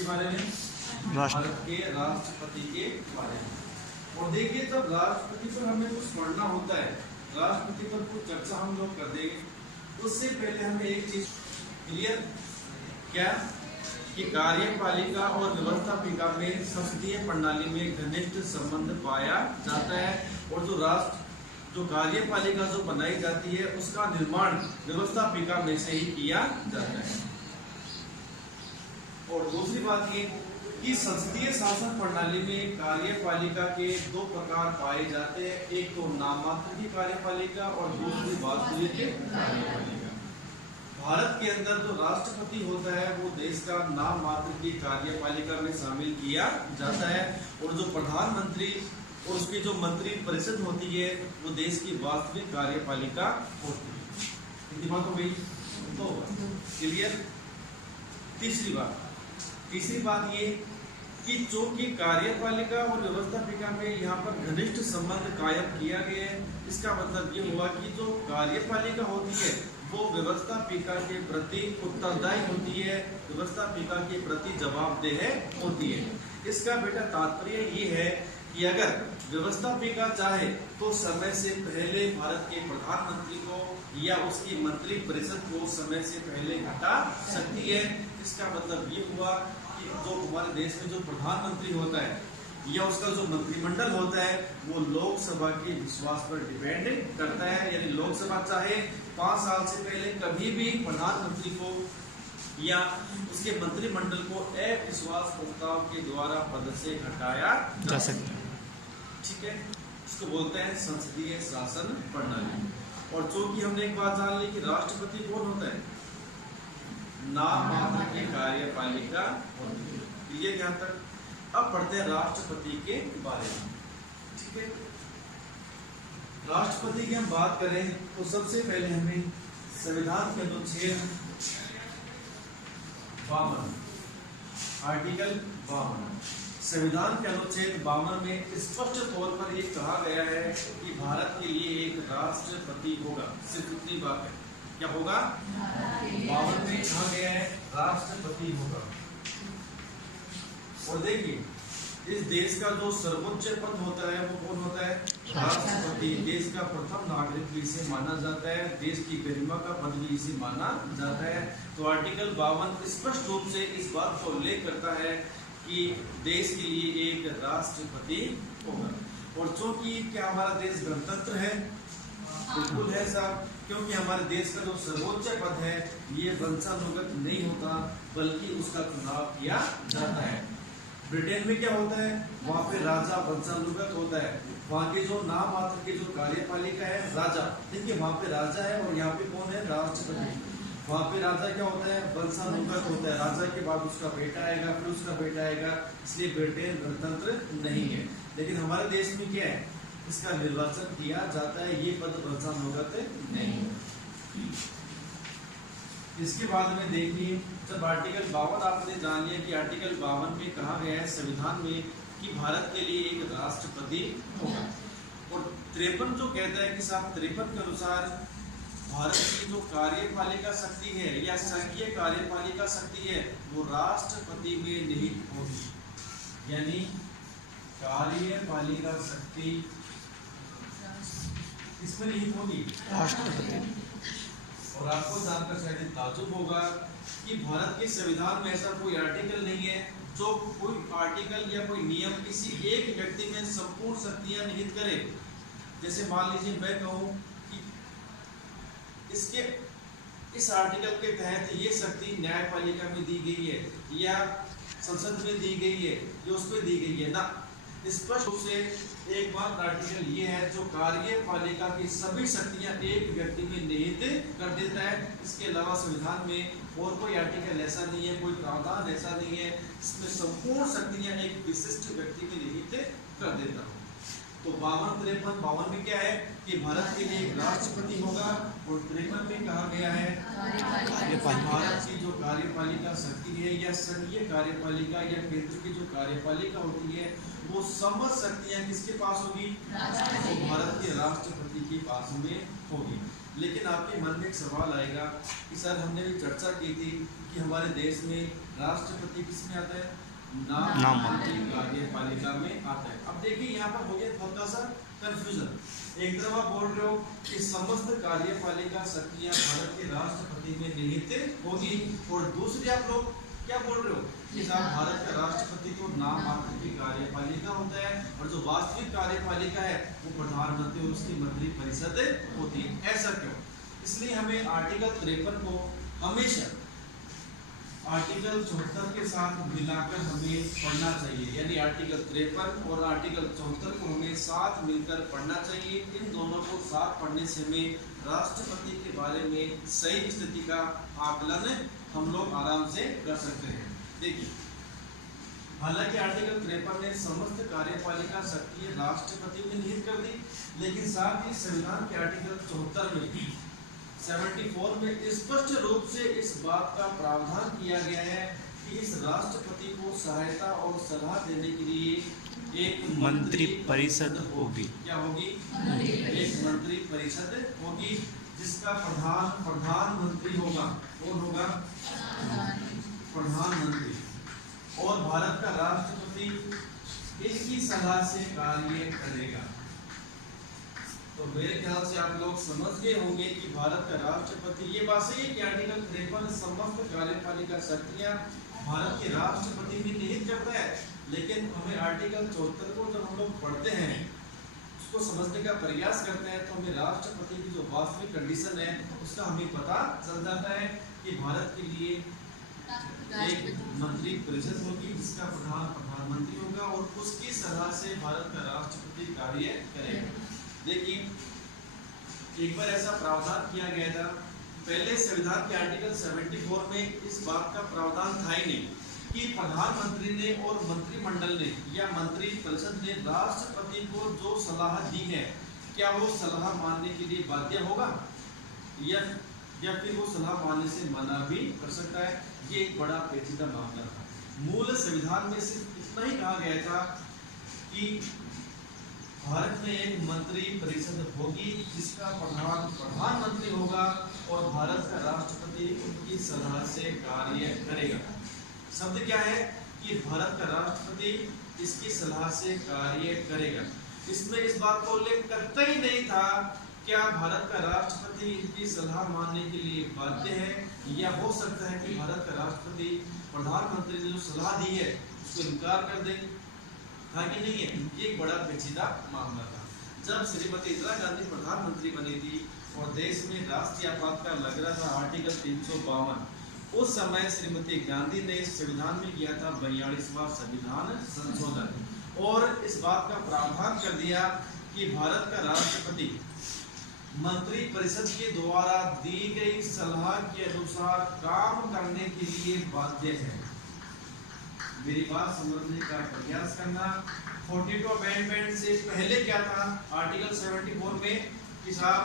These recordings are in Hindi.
के बारे में, भारत के राष्ट्रपति के बारे में। और देखिए जब राष्ट्रपति पर हमें कुछ पढ़ना होता है, राष्ट्रपति पर कुछ चर्चा हम लोग कर देंगे, उससे पहले हमें एक चीज क्लियर क्या कि कार्यपालिका और व्यवस्थापिका में संसदीय प्रणाली में घनिष्ठ संबंध पाया जाता है, और जो कार्यपालिका जो बनाई जाती है उसका निर्माण व्यवस्थापिका में से ही किया जाता है। और दूसरी बात ये कि संसदीय शासन प्रणाली में कार्यपालिका के दो प्रकार पाए जाते हैं, एक तो नाममात्र की कार्यपालिका और दूसरी वास्तविक कार्यपालिका। भारत के अंदर जो राष्ट्रपति होता है वो देश का नाम मात्र की कार्यपालिका में शामिल किया जाता है, और जो प्रधानमंत्री और उसकी जो मंत्री परिषद होती है वो देश की वास्तविक कार्यपालिका होती है। बात हो गई तो क्लियर। तीसरी बात ये कि जो कि कार्यपालिका और व्यवस्थापिका में यहाँ पर घनिष्ठ संबंध कायम किया गया है, इसका मतलब ये हुआ कि जो कार्यपालिका होती है वो व्यवस्थापिका के प्रति उत्तरदायी होती है, व्यवस्थापिका के प्रति जवाबदेह होती है। इसका बेटा तात्पर्य ये है कि अगर व्यवस्थापिका चाहे तो समय से पहले भारत के प्रधानमंत्री को या उसकी मंत्री परिषद को समय से पहले हटा सकती है। इसका मतलब ये हुआ कि जो हमारे देश में जो प्रधानमंत्री होता है या उसका जो मंत्रिमंडल होता है वो लोकसभा के विश्वास पर डिपेंड करता है। यानी लोकसभा चाहे 5 साल से पहले कभी भी प्रधानमंत्री को या उसके मंत्रिमंडल को अविश्वास प्रस्ताव के द्वारा पद से हटाया जा सकता है। ठीक है, इसको बोलते हैं संसदीय शासन प्रणाली। और जो कि हमने एक बात जान ली कि राष्ट्रपति कौन होता है, नाम मात्र की कार्यपालिका होती है। ये यहाँ तक। अब पढ़ते हैं राष्ट्रपति के बारे में। ठीक है, राष्ट्रपति की हम बात करें तो सबसे पहले हमें संविधान के अनुच्छेद 52 आर्टिकल 52 संविधान के अनुच्छेद 52 में स्पष्ट तौर पर यह कहा गया है कि भारत के लिए एक राष्ट्रपति होगा। सिर्फ इतनी बात है, क्या होगा? 52 में कहा गया है राष्ट्रपति होगा। और देखिए इस देश का जो सर्वोच्च पद होता है वो कौन होता है? राष्ट्रपति। देश का प्रथम नागरिक भी इसे माना जाता है, देश की गरिमा का पद भी इसे माना जाता है। तो आर्टिकल 52 स्पष्ट रूप से इस बात का उल्लेख करता है कि देश के लिए एक राष्ट्रपति होगा। और चूंकि क्या हमारा देश गणतंत्र है? बिल्कुल है साहब, क्योंकि हमारे देश का जो सर्वोच्च पद है ये वंशानुगत नहीं होता बल्कि उसका चुनाव किया जाता है। ब्रिटेन में क्या होता है? वहाँ पे राजा वंशानुगत होता है। वहाँ के जो नाम मात्र की जो कार्यपालिका है राजा, देखिए वहाँ पे राजा है और यहाँ पे कौन है? राष्ट्रपति। वहाँ पे राजा क्या होता है? वंशानुगत होता है। राजा के बाद उसका बेटा आएगा, फिर उसका बेटा आएगा, इसलिए ब्रिटेन गणतंत्र नहीं है। लेकिन हमारे देश में क्या है? इसका निर्वाचन किया जाता है, ये पद वंशानुगत नहीं। इसके बाद में देखिए जब आर्टिकल 52 आपने जान लिया कि आर्टिकल 52 में कहा गया है संविधान में कि भारत के लिए एक राष्ट्रपति होगा। और 53 जो कहता है कि साहब 53 के अनुसार भारत की जो कार्यपालिका शक्ति है या संघीय कार्यपालिका शक्ति है वो राष्ट्रपति में निहित होगी। यानी कार्यपालिका शक्ति इसमें निहित होगी राष्ट्रपति। और आपको जानकर शायद ताज्जुब होगा कि भारत के संविधान में ऐसा कोई आर्टिकल नहीं है जो कोई आर्टिकल या कोई नियम किसी एक व्यक्ति में संपूर्ण शक्तियां निहित करे। जैसे मान लीजिए मैं कहूं कि इसके इस आर्टिकल के तहत ये शक्ति न्यायपालिका में दी गई है या संसद में दी गई है या उस पर दी गई है ना। स्पष्ट रूप से एक बात आर्टिकल ये है जो कार्यपालिका की सभी शक्तियां एक व्यक्ति में निहित कर देता है। इसके अलावा संविधान में और कोई आर्टिकल ऐसा नहीं है, कोई प्रावधान ऐसा नहीं है, इसमें संपूर्ण शक्तियां एक विशिष्ट व्यक्ति में निहित कर देता है। तो 52 में क्या है कि भारत के लिए एक राष्ट्रपति होगा। और 53 में कहा गया है भारत की जो कार्यपालिका शक्ति है या संघीय कार्यपालिका या केंद्र की जो कार्यपालिका होती है वो समस्त शक्तियां किसके पास होगी? तो भारत के राष्ट्रपति के पास में होगी। लेकिन आपके मन में एक सवाल आएगा कि सर हमने भी चर्चा की थी कि हमारे देश में राष्ट्रपति किसमें आता है? नाम मंत्री कार्यपालिका में आता है। अब देखिए यहाँ पर हो गया थोड़ा सा कंफ्यूजन। एक तरफ आप बोल रहे हो कि समस्त कार्यपालिका शक्तियां भारत के राष्ट्रपति में निहित होगी, और दूसरी आप लोग क्या बोल रहे हो कि साहब भारत का राष्ट्रपति को नाम मात्र की कार्यपालिका होता है, और जो वास्तविक कार्यपालिका है वो प्रधानमंत्री और उसकी मंत्री परिषद होती है। ऐसा क्यों? इसलिए हमें आर्टिकल 53 को हमेशा आर्टिकल 74 के साथ मिलाकर हमें पढ़ना चाहिए, यानी आर्टिकल 53 और आर्टिकल 74 को हमें साथ मिलकर पढ़ना चाहिए। इन दोनों को साथ पढ़ने से हमें राष्ट्रपति के बारे में सही स्थिति का आकलन हम लोग आराम से कर सकते हैं। देखिए, हालांकि आर्टिकल 53 ने समस्त कार्यपालिका शक्तियां राष्ट्रपति में निहित कर दी, लेकिन साथ ही संविधान के आर्टिकल 74 में स्पष्ट रूप से इस बात का प्रावधान किया गया है कि इस राष्ट्रपति को सहायता और सलाह देने के लिए एक मंत्री परिषद होगी। क्या होगी? एक मंत्री परिषद होगी, जिसका प्रधानमंत्री होगा। कौन होगा? प्रधानमंत्री। और भारत का राष्ट्रपति इनकी सलाह से कार्य करेगा। तो मेरे ख्याल से आप लोग समझ गए होंगे कि भारत का राष्ट्रपति, ये बात सही है कि आर्टिकल 53 समस्त कार्यपालिका शक्तियां भारत के राष्ट्रपति में निहित करता है, लेकिन हमें आर्टिकल 74 को जब हम लोग पढ़ते हैं, उसको समझने का प्रयास करते हैं, तो हमें राष्ट्रपति की जो वास्तविक कंडीशन है उसका हमें पता चल जाता है कि भारत के लिए एक मंत्री परिषद होगी, जिसका प्रधानमंत्री होगा, और उसकी सलाह से भारत का राष्ट्रपति कार्य करेगा। देखिए, एक बार ऐसा प्रावधान किया गया था, पहले संविधान के आर्टिकल 74 में इस बात का प्रावधान था ही नहीं कि प्रधानमंत्री ने और मंत्रिमंडल ने या मंत्री परिषद ने राष्ट्रपति को जो सलाह दी है, क्या वो सलाह मानने के लिए बाध्य होगा या फिर वो सलाह मानने से मना भी कर सकता है। ये एक बड़ा पेचीदा मामला था। मूल संविधान में सिर्फ इतना ही कहा गया था कि भारत में एक मंत्री परिषद होगी, जिसका प्रधानमंत्री होगा, और भारत का राष्ट्रपति उनकी सलाह से कार्य करेगा। शब्द क्या है कि भारत का राष्ट्रपति इसकी सलाह से कार्य करेगा। इसमें इस बात को उल्लेख करता ही नहीं था क्या भारत का राष्ट्रपति इनकी सलाह मानने के लिए बाध्य है, या हो सकता है कि भारत का राष्ट्रपति प्रधानमंत्री ने जो सलाह दी है उसको इनकार कर दे। हाँ कि नहीं है? ये एक बड़ा पेचीदा मामला था। जब श्रीमती इंदिरा गांधी प्रधानमंत्री बनी थी और देश में राष्ट्रीय आपातकाल लग रहा था, आर्टिकल 352, उस समय श्रीमती गांधी ने संविधान में किया था 42वां संविधान संशोधन, और इस बात का प्रावधान कर दिया कि भारत का राष्ट्रपति मंत्री परिषद के द्वारा दी गई सलाह के अनुसार काम करने के लिए बाध्य है। मेरी बात समझने का प्रयास करना। 42 अमेंडमेंट से पहले क्या था? आर्टिकल 74 में कि साहब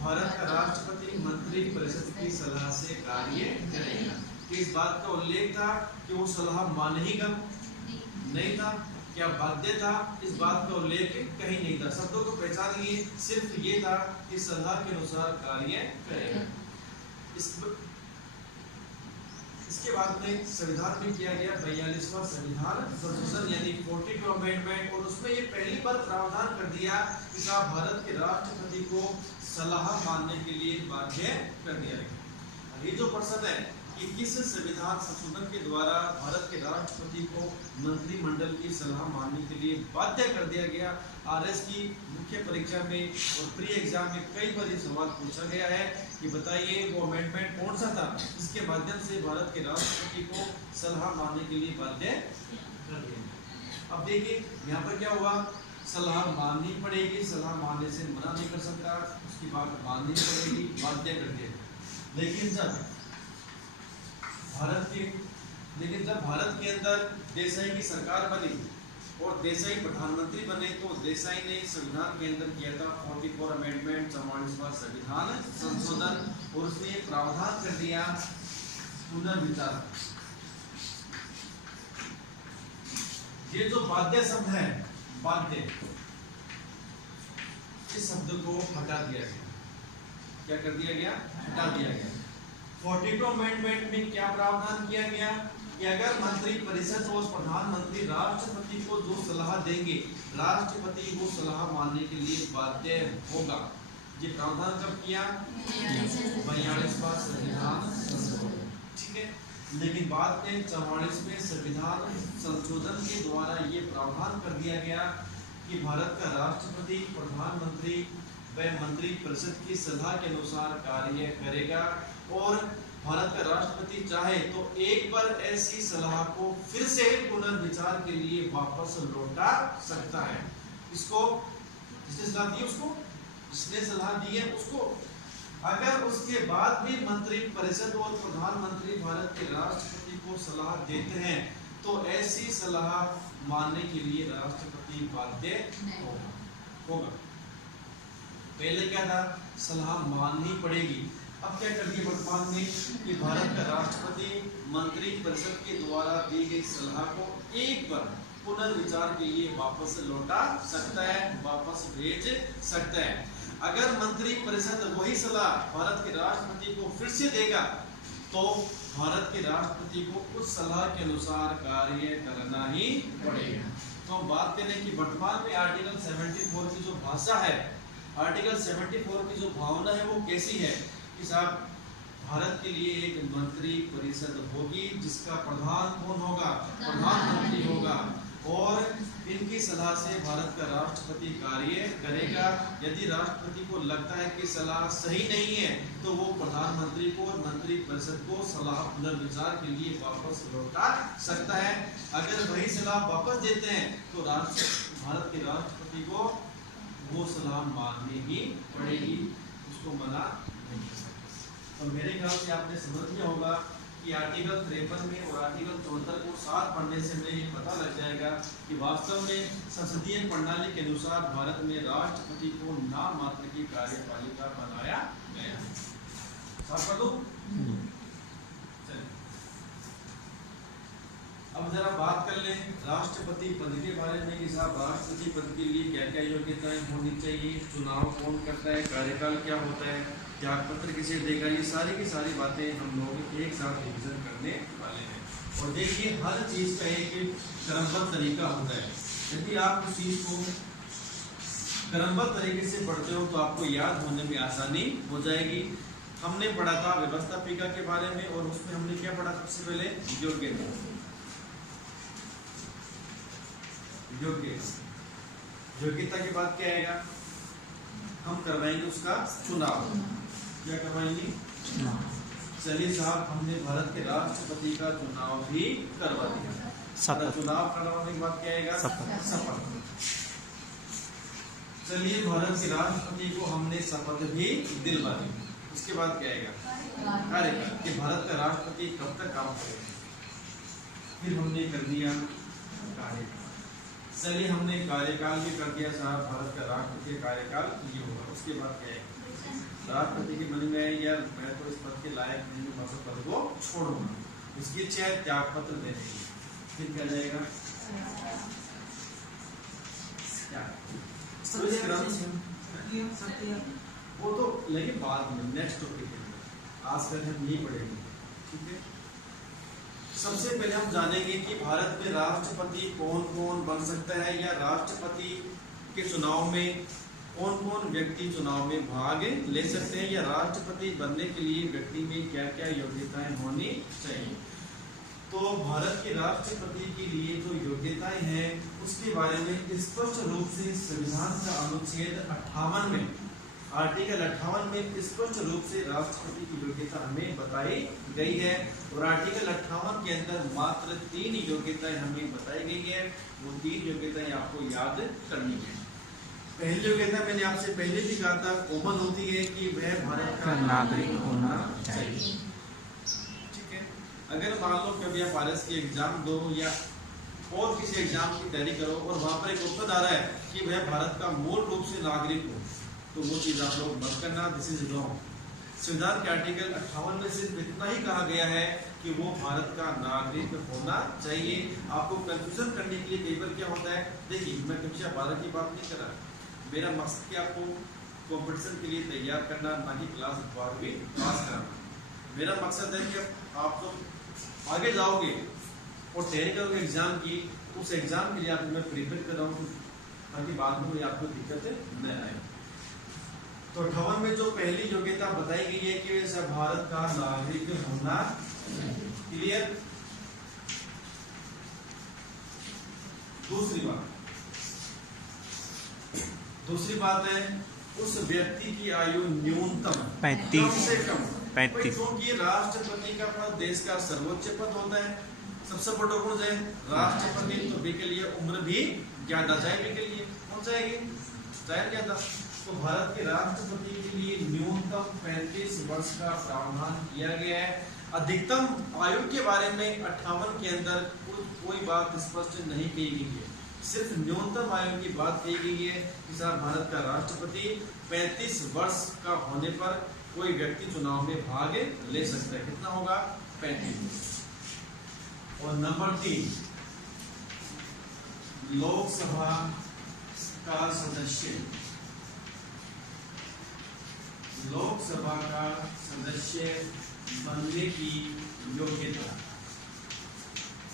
भारत का राष्ट्रपति मंत्री परिषद की सलाह से कार्य करेगा। इस बात का उल्लेख था कि वो सलाह मानेगा नहीं था, क्या बाध्य था, इस बात का उल्लेख कहीं नहीं था। शब्दों को पहचान लिए, सिर्फ ये था कि सलाह के अनुसार कार्य करेगा। इसके बाद में संविधान में किया गया 42वां संविधान संशोधन, यानी 42 अमेंडमेंट, और उसमें ये पहली बार प्रावधान कर दिया कि साहब भारत के राष्ट्रपति को सलाह मानने के लिए बाध्य कर दिया गया। ये जो प्रश्न है कि किस संविधान संशोधन के द्वारा भारत के राष्ट्रपति को मंत्रिमंडल की सलाह मानने के लिए बाध्य कर दिया गया, आरएस की मुख्य परीक्षा में और प्री एग्जाम में कई बार ये सवाल पूछा गया है कि बताइए वो अमेंडमेंट कौन सा था जिसके माध्यम से भारत के राष्ट्रपति को सलाह मानने के लिए बाध्य कर दिया। अब देखिए यहाँ पर क्या हुआ, सलाह माननी पड़ेगी, सलाह मानने से मना नहीं कर सकता, उसकी बात माननी पड़ेगी, बाध्य कर दिया। लेकिन जब भारत के अंदर देसाई की सरकार बनी और देसाई प्रधानमंत्री बने, तो देसाई ने संविधान के अंदर किया था 44 अमेंडमेंट, 44वां संविधान संशोधन, और उसने प्रावधान कर दिया पुनर्विचार। ये जो बाध्य शब्द है, बाध्य, इस शब्द को हटा दिया गया। क्या कर दिया गया? हटा दिया गया। 42 अमेंडमेंट में क्या प्रावधान किया गया कि अगर मंत्री परिषद और प्रधानमंत्री राष्ट्रपति को जो सलाह देंगे, राष्ट्रपति वो सलाह मानने के लिए बाध्य होगा। ये प्रावधान कब किया? 42वां संविधान संशोधन, ठीक है। लेकिन बाद में 44वें संविधान संशोधन के द्वारा ये प्रावधान कर दिया गया कि भारत का राष्ट्रपति प्रधानमंत्री व मंत्री परिषद की सलाह के अनुसार कार्य करेगा, और भारत का राष्ट्रपति चाहे तो एक बार ऐसी सलाह को फिर से पुनर्विचार के लिए वापस लौटा सकता है। इसको जिसने सलाह दी उसको, जिसने सलाह दी है उसको, अगर उसके बाद भी मंत्री परिषद और प्रधानमंत्री भारत के राष्ट्रपति को सलाह देते हैं तो ऐसी सलाह मानने के लिए राष्ट्रपति बाध्य होगा। पहले क्या था? सलाह माननी पड़ेगी। अब क्या कर दिया वर्तमान में कि भारत का राष्ट्रपति मंत्री परिषद के द्वारा दी गई सलाह को एक बार पुनर्विचार के लिए वापस लौटा सकता है, वापस भेज सकता है। अगर मंत्री परिषद वही सलाह भारत के राष्ट्रपति को फिर से देगा तो भारत के राष्ट्रपति को उस सलाह के अनुसार कार्य करना ही पड़ेगा। तो हम बात करें कि वर्तमान में आर्टिकल 74 की जो भाषा है, आर्टिकल 74 की जो भावना है वो कैसी है कि साहब भारत के लिए एक मंत्री परिषद होगी जिसका प्रधान कौन होगा? प्रधानमंत्री होगा, और इनकी सलाह से भारत का राष्ट्रपति कार्य करेगा। यदि राष्ट्रपति को लगता है कि सलाह सही नहीं है तो वो प्रधानमंत्री को और मंत्री परिषद को सलाह पुनर्विचार के लिए वापस लौटा सकता है। अगर वही सलाह वापस देते हैं तो भारत के राष्ट्रपति को वो सलाह माननी ही पड़ेगी, उसको मना नहीं कर सकते। तो मेरे ख्याल से आपने समझ लिया होगा कि आर्टिकल 53 में और आर्टिकल 74 को साथ पढ़ने से हमें ये पता लग जाएगा कि वास्तव में संसदीय प्रणाली के अनुसार भारत में राष्ट्रपति को नाम मात्र की कार्यपालिका बनाया गया। साफ कर दो। अब जरा बात कर लें राष्ट्रपति पद के बारे में कि साहब राष्ट्रपति पद के लिए क्या क्या योग्यताएं होनी चाहिए, चुनाव कौन करता है, कार्यकाल क्या होता है, त्यागपत्र किसे देगा, ये सारी की सारी बातें हम लोग एक साथ रिविजन करने वाले हैं। और देखिए हर चीज का एक क्रमबद्ध तरीका होता है। यदि आप उस चीज को क्रमबद्ध तरीके से पढ़ते हो तो आपको याद होने में आसानी हो जाएगी। हमने पढ़ा था व्यवस्थापिका के बारे में और उसमें हमने क्या पढ़ा? सबसे पहले योग्यता। योग्यता के बाद क्या आएगा? हम करवाएंगे उसका चुनाव। क्या करवाएंगे? चलिए साहब, हमने भारत के राष्ट्रपति का चुनाव भी करवा दिया। चुनाव करवाने के बाद क्या आएगा? शपथ। चलिए भारत के राष्ट्रपति को हमने शपथ भी दिलवा दी। उसके बाद क्या आएगा? कार्यकाल, कि भारत का राष्ट्रपति कब तक काम करेगा। फिर हमने कर दिया कार्यकाल। चलिए हमने कार्यकाल भी कर दिया साहब, भारत का राष्ट्रपति कार्यकाल ये होगा। उसके बाद क्या है? राष्ट्रपति के मन में यार मैं तो इस पद के लायक नहीं हूँ, मैं पद को छोड़ूंगा, उसकी इच्छा है त्याग पत्र देने की। फिर क्या जाएगा? वो तो लेकिन बाद में नेक्स्ट टॉपिक है, आज कर हम नहीं पढ़ेंगे, ठीक है। सबसे पहले हम जानेंगे कि भारत में राष्ट्रपति कौन कौन बन सकता है, या राष्ट्रपति के चुनाव में कौन कौन व्यक्ति चुनाव में भाग ले सकते हैं, या राष्ट्रपति बनने के लिए व्यक्ति में क्या क्या योग्यताएं होनी चाहिए। तो भारत के राष्ट्रपति के लिए जो योग्यताएं हैं उसके बारे में स्पष्ट रूप से संविधान का अनुच्छेद 58 में, आर्टिकल 58 में स्पष्ट रूप से राष्ट्रपति की योग्यता हमें बताई गई है। और आर्टिकल 58 के अंदर मात्र 3 योग्यताएं हमें बताई गई है। वो 3 योग्यताएं आपको याद करनी है। पहली योग्यता मैंने आपसे पहले भी कहा था, कॉमन होती है कि वह भारत का नागरिक होना चाहिए, ठीक है। अगर मान लो कभी आप RS की एग्जाम दो या और किसी एग्जाम की तैयारी करो और वहां पर एक उत्तर आ रहा है कि वह भारत का मूल रूप से नागरिक हो, तो वो चीज आप लोग मत करना, दिस इज रॉन्ग। संविधान के आर्टिकल 58 में सिर्फ इतना ही कहा गया है कि वो भारत का नागरिक होना चाहिए। आपको कंफ्यूजन करने के लिए कई बार क्या होता है, देखिए मैं कक्षा 12 की बात नहीं कर रहा, मेरा मकसद क्या आपको कंपटीशन के लिए तैयार करना, ना ही क्लास 12वीं पास कराना। मेरा मकसद है कि आप जब आगे जाओगे और तैयारी करोगे एग्जाम की, तो उस एग्जाम के लिए आप मैं प्रिपेयर कर रहा हूँ ताकि बाद में कोई आपको दिक्कतें न आए। तो 58 में जो पहली योग्यता बताई गई है कि सब भारत का नागरिक होना। क्लियर। दूसरी बात है उस व्यक्ति की आयु न्यूनतम 35 कम से कम 35 क्योंकि राष्ट्रपति का पद देश का सर्वोच्च पद होता है। सबसे बड़ा गुण है राष्ट्रपति, तो बी के लिए उम्र भी ज्यादा, चाहे बी के लिए कौन जाएगी चाहे ज्यादा। तो भारत के राष्ट्रपति के लिए न्यूनतम 35 वर्ष का प्रावधान किया गया है। अधिकतम आयु के बारे में 58 के अंदर कोई बात स्पष्ट नहीं कही गई है, सिर्फ न्यूनतम आयु की बात कही गई है कि साहब भारत का राष्ट्रपति 35 वर्ष का होने पर कोई व्यक्ति चुनाव में भाग ले सकता है। कितना होगा 35। और नंबर 3, लोकसभा का सदस्य, लोकसभा का सदस्य बनने की योग्यता,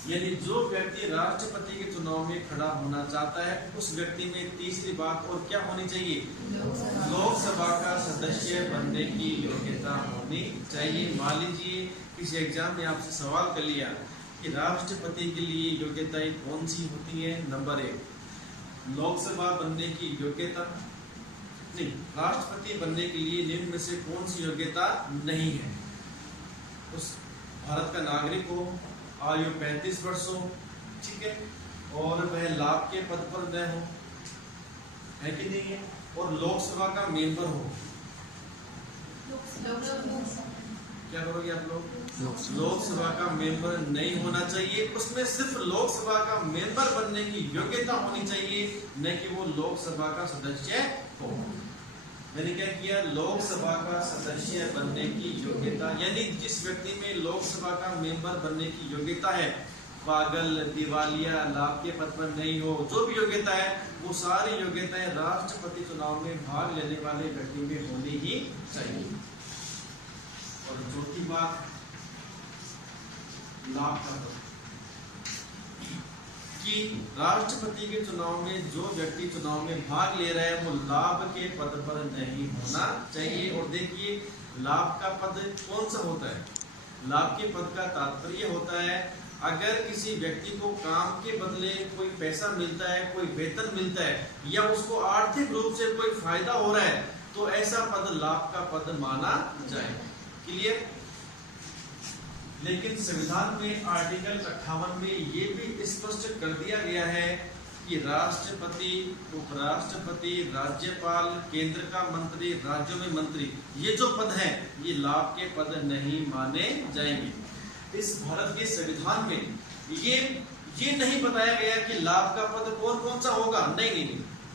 यानी जो व्यक्ति राष्ट्रपति के चुनाव में खड़ा होना चाहता है उस व्यक्ति में तीसरी बात और क्या होनी चाहिए, लोकसभा का सदस्य बनने की योग्यता होनी चाहिए। मान लीजिए किसी एग्जाम में आपसे सवाल कर लिया कि राष्ट्रपति के लिए योग्यताएं कौन सी होती है। नंबर 1 लोकसभा बनने की योग्यता नहीं, राष्ट्रपति बनने के लिए निम्न में से कौन सी योग्यता नहीं है। उस भारत का नागरिक हो, आयु 35 वर्ष हो, ठीक है, और वह लाभ के पद पर न हो, है कि नहीं है, और लोकसभा का मेंबर हो। क्या करोगे आप लोग, लोकसभा का मेंबर नहीं होना चाहिए, उसमें सिर्फ लोकसभा का मेंबर बनने की योग्यता होनी चाहिए, न कि वो लोकसभा का सदस्य हो। मैंने क्या किया, लोकसभा का सदस्य बनने की योग्यता, यानी जिस व्यक्ति में लोकसभा का मेंबर बनने की योग्यता है, पागल, दिवालिया, लाभ के पद पर नहीं हो, जो भी योग्यता है वो सारी योग्यताएं राष्ट्रपति चुनाव में भाग लेने वाले व्यक्ति में होनी ही चाहिए। और चौथी बात, लाभ का पद, कि राष्ट्रपति के चुनाव में जो व्यक्ति चुनाव में भाग ले रहा है वो लाभ के पद पर नहीं होना चाहिए। और देखिए लाभ का पद कौन सा होता है, लाभ के पद का तात्पर्य होता है अगर किसी व्यक्ति को काम के बदले कोई पैसा मिलता है, कोई वेतन मिलता है, या उसको आर्थिक रूप से कोई फायदा हो रहा है, तो ऐसा पद लाभ का पद माना जाए। क्लियर। लेकिन संविधान में आर्टिकल 58 में ये भी स्पष्ट कर दिया गया है कि राष्ट्रपति, उपराष्ट्रपति, राज्यपाल, केंद्र का मंत्री, राज्यों में मंत्री, ये जो पद हैं ये लाभ के पद नहीं माने जाएंगे। इस भारत के संविधान में ये नहीं बताया गया कि लाभ का पद कौन कौन सा होगा, नहीं,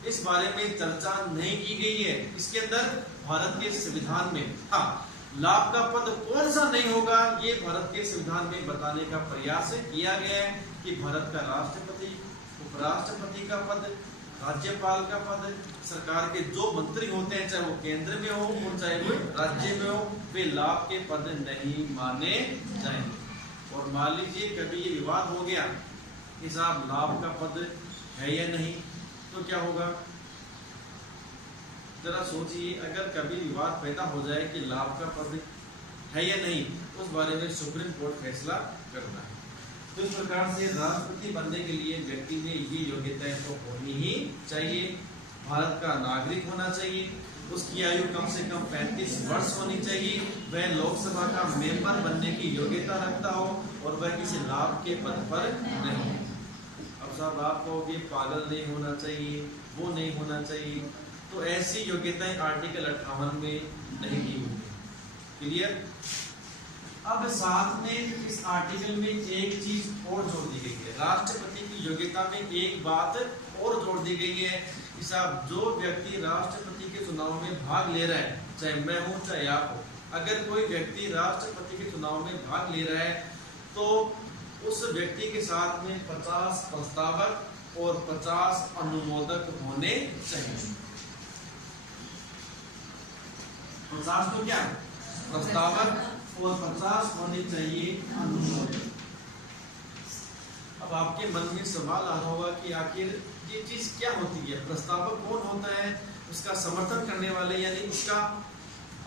इस बारे में चर्चा नहीं की गई है इसके अंदर भारत के संविधान में। हाँ, लाभ का पद कौन सा नहीं होगा ये भारत के संविधान में बताने का प्रयास किया गया है कि भारत का राष्ट्रपति, उपराष्ट्रपति का पद, राज्यपाल का पद, सरकार के जो मंत्री होते हैं चाहे वो केंद्र में हो और चाहे वो राज्य में हो, वे लाभ के पद नहीं माने जाएंगे। और मान लीजिए कभी ये विवाद हो गया कि साहब लाभ का पद है या नहीं, तो क्या होगा, जरा सोचिए, अगर कभी विवाद पैदा हो जाए कि लाभ का पद है या नहीं, उस बारे में सुप्रीम कोर्ट फैसला करना है। तो इस प्रकार से राष्ट्रपति बनने के लिए व्यक्ति में ये योग्यताएं तो होनी ही चाहिए। भारत का नागरिक होना चाहिए, उसकी आयु कम से कम 35 वर्ष होनी चाहिए, वह लोकसभा का मेंबर बनने की योग्यता रखता हो और वह किसी लाभ के पद पर नहीं। अब साहब आप कहोगे पागल नहीं होना चाहिए, वो नहीं होना चाहिए, तो ऐसी योग्यताएं आर्टिकल 58 में नहीं दी हुई। क्लियर। अब साथ में इस आर्टिकल में एक चीज और जोड़ दी गई है, राष्ट्रपति की योग्यता में एक बात और जोड़ दी गई है कि साहब जो व्यक्ति राष्ट्रपति के चुनाव में भाग ले रहा है, चाहे मैं हूं चाहे आप हो, अगर कोई व्यक्ति राष्ट्रपति के चुनाव में भाग ले रहा है तो उस व्यक्ति के साथ में 50 प्रस्तावक और 50 अनुमोदक होने चाहिए। 50 तो क्या प्रस्तावक और 50 होने चाहिए अनुमोदक। अब आपके मन में सवाल आ रहा होगा कि आखिर ये चीज क्या होती है, प्रस्तावक कौन होता है, उसका समर्थन करने वाले यानी उसका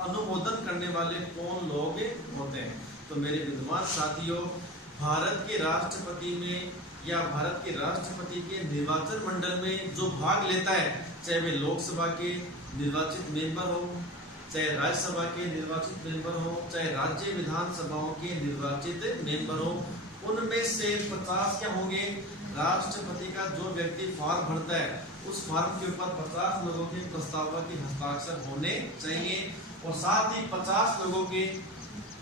अनुमोदन करने वाले कौन लोग होते हैं। तो मेरे विद्वान साथियों, भारत के राष्ट्रपति में या भारत के राष्ट्रपति के निर्वाचन मंडल में जो भाग लेता है, चाहे वे लोकसभा के निर्वाचित मेंबर हो, चाहे राज्यसभा के निर्वाचित मेंबर हो, चाहे राज्य विधानसभाओं के निर्वाचित मेंबर हो, उनमें से 50 क्या होंगे, राष्ट्रपति का जो व्यक्ति फॉर्म भरता है उस फॉर्म के ऊपर 50 लोगों के प्रस्तावक के हस्ताक्षर होने चाहिए और साथ ही 50 लोगों के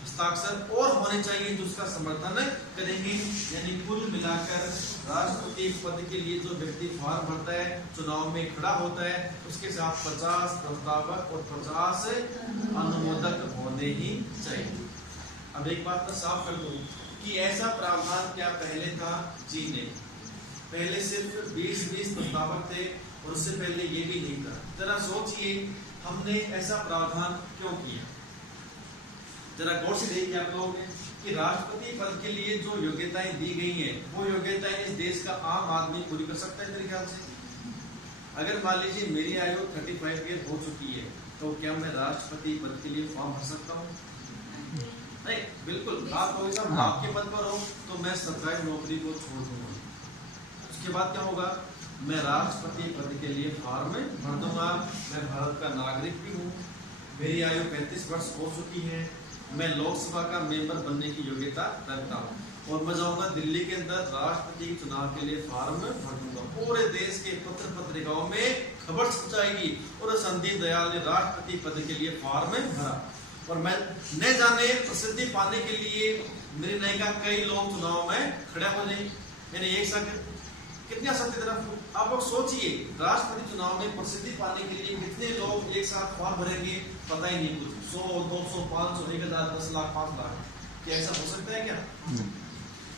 हस्ताक्षर और होने चाहिए जो उसका समर्थन करेंगे। यानी कुल मिलाकर राष्ट्रपति पद के लिए जो व्यक्ति फॉर्म भरता है, चुनाव में खड़ा होता है, उसके साथ 50 प्रस्तावक और 50 अनुमोदक होने ही चाहिए। अब एक बात मैं साफ कर दूं कि ऐसा प्रावधान क्या पहले था? जी नहीं, पहले सिर्फ 20 प्रस्तावक थे और उससे पहले ये भी नहीं था। जरा सोचिए हमने ऐसा प्रावधान क्यों किया, जरा गौर से देखिए आप लोग कि राष्ट्रपति पद के लिए जो योग्यताएं दी गई हैं वो योग्यताएं इस देश का आम आदमी पूरी कर सकता है मेरे ख्याल से। अगर मान लीजिए मेरी आयु 35 ईयर हो चुकी है तो क्या मैं राष्ट्रपति पद के लिए फॉर्म भर सकता हूँ? नहीं, बिल्कुल। आप लोग साहब आपके पद पर हो तो मैं सरकारी नौकरी को छोड़ दूंगा, उसके बाद क्या होगा, मैं राष्ट्रपति पद के लिए फॉर्म भर दूंगा। मैं भारत का नागरिक भी हूँ, मेरी आयु 35 वर्ष हो चुकी है, मैं लोकसभा का मेंबर बनने की योग्यता रखता हूँ और मैं जाऊंगा दिल्ली के अंदर राष्ट्रपति के चुनाव के लिए फॉर्म भर दूंगा। पूरे देश के पत्र पत्रिकाओं में खबर छप जाएगी और संदीप दयाल ने राष्ट्रपति पद के लिए फॉर्म भरा। और मैं न जाने प्रसिद्धि पाने के लिए मेरे नहीं का कई लोग चुनाव में खड़े हो जाए, यानी एक साथ कितनी आसक्ति तरफ। आप लोग सोचिए राष्ट्रपति चुनाव में प्रसिद्धि पाने के लिए कितने लोग एक साथ फॉर्म भरेंगे, पता ही नहीं कुछ, 100, 200, 500, 1000, 10 लाख, 5 लाख, क्या ऐसा हो सकता है क्या?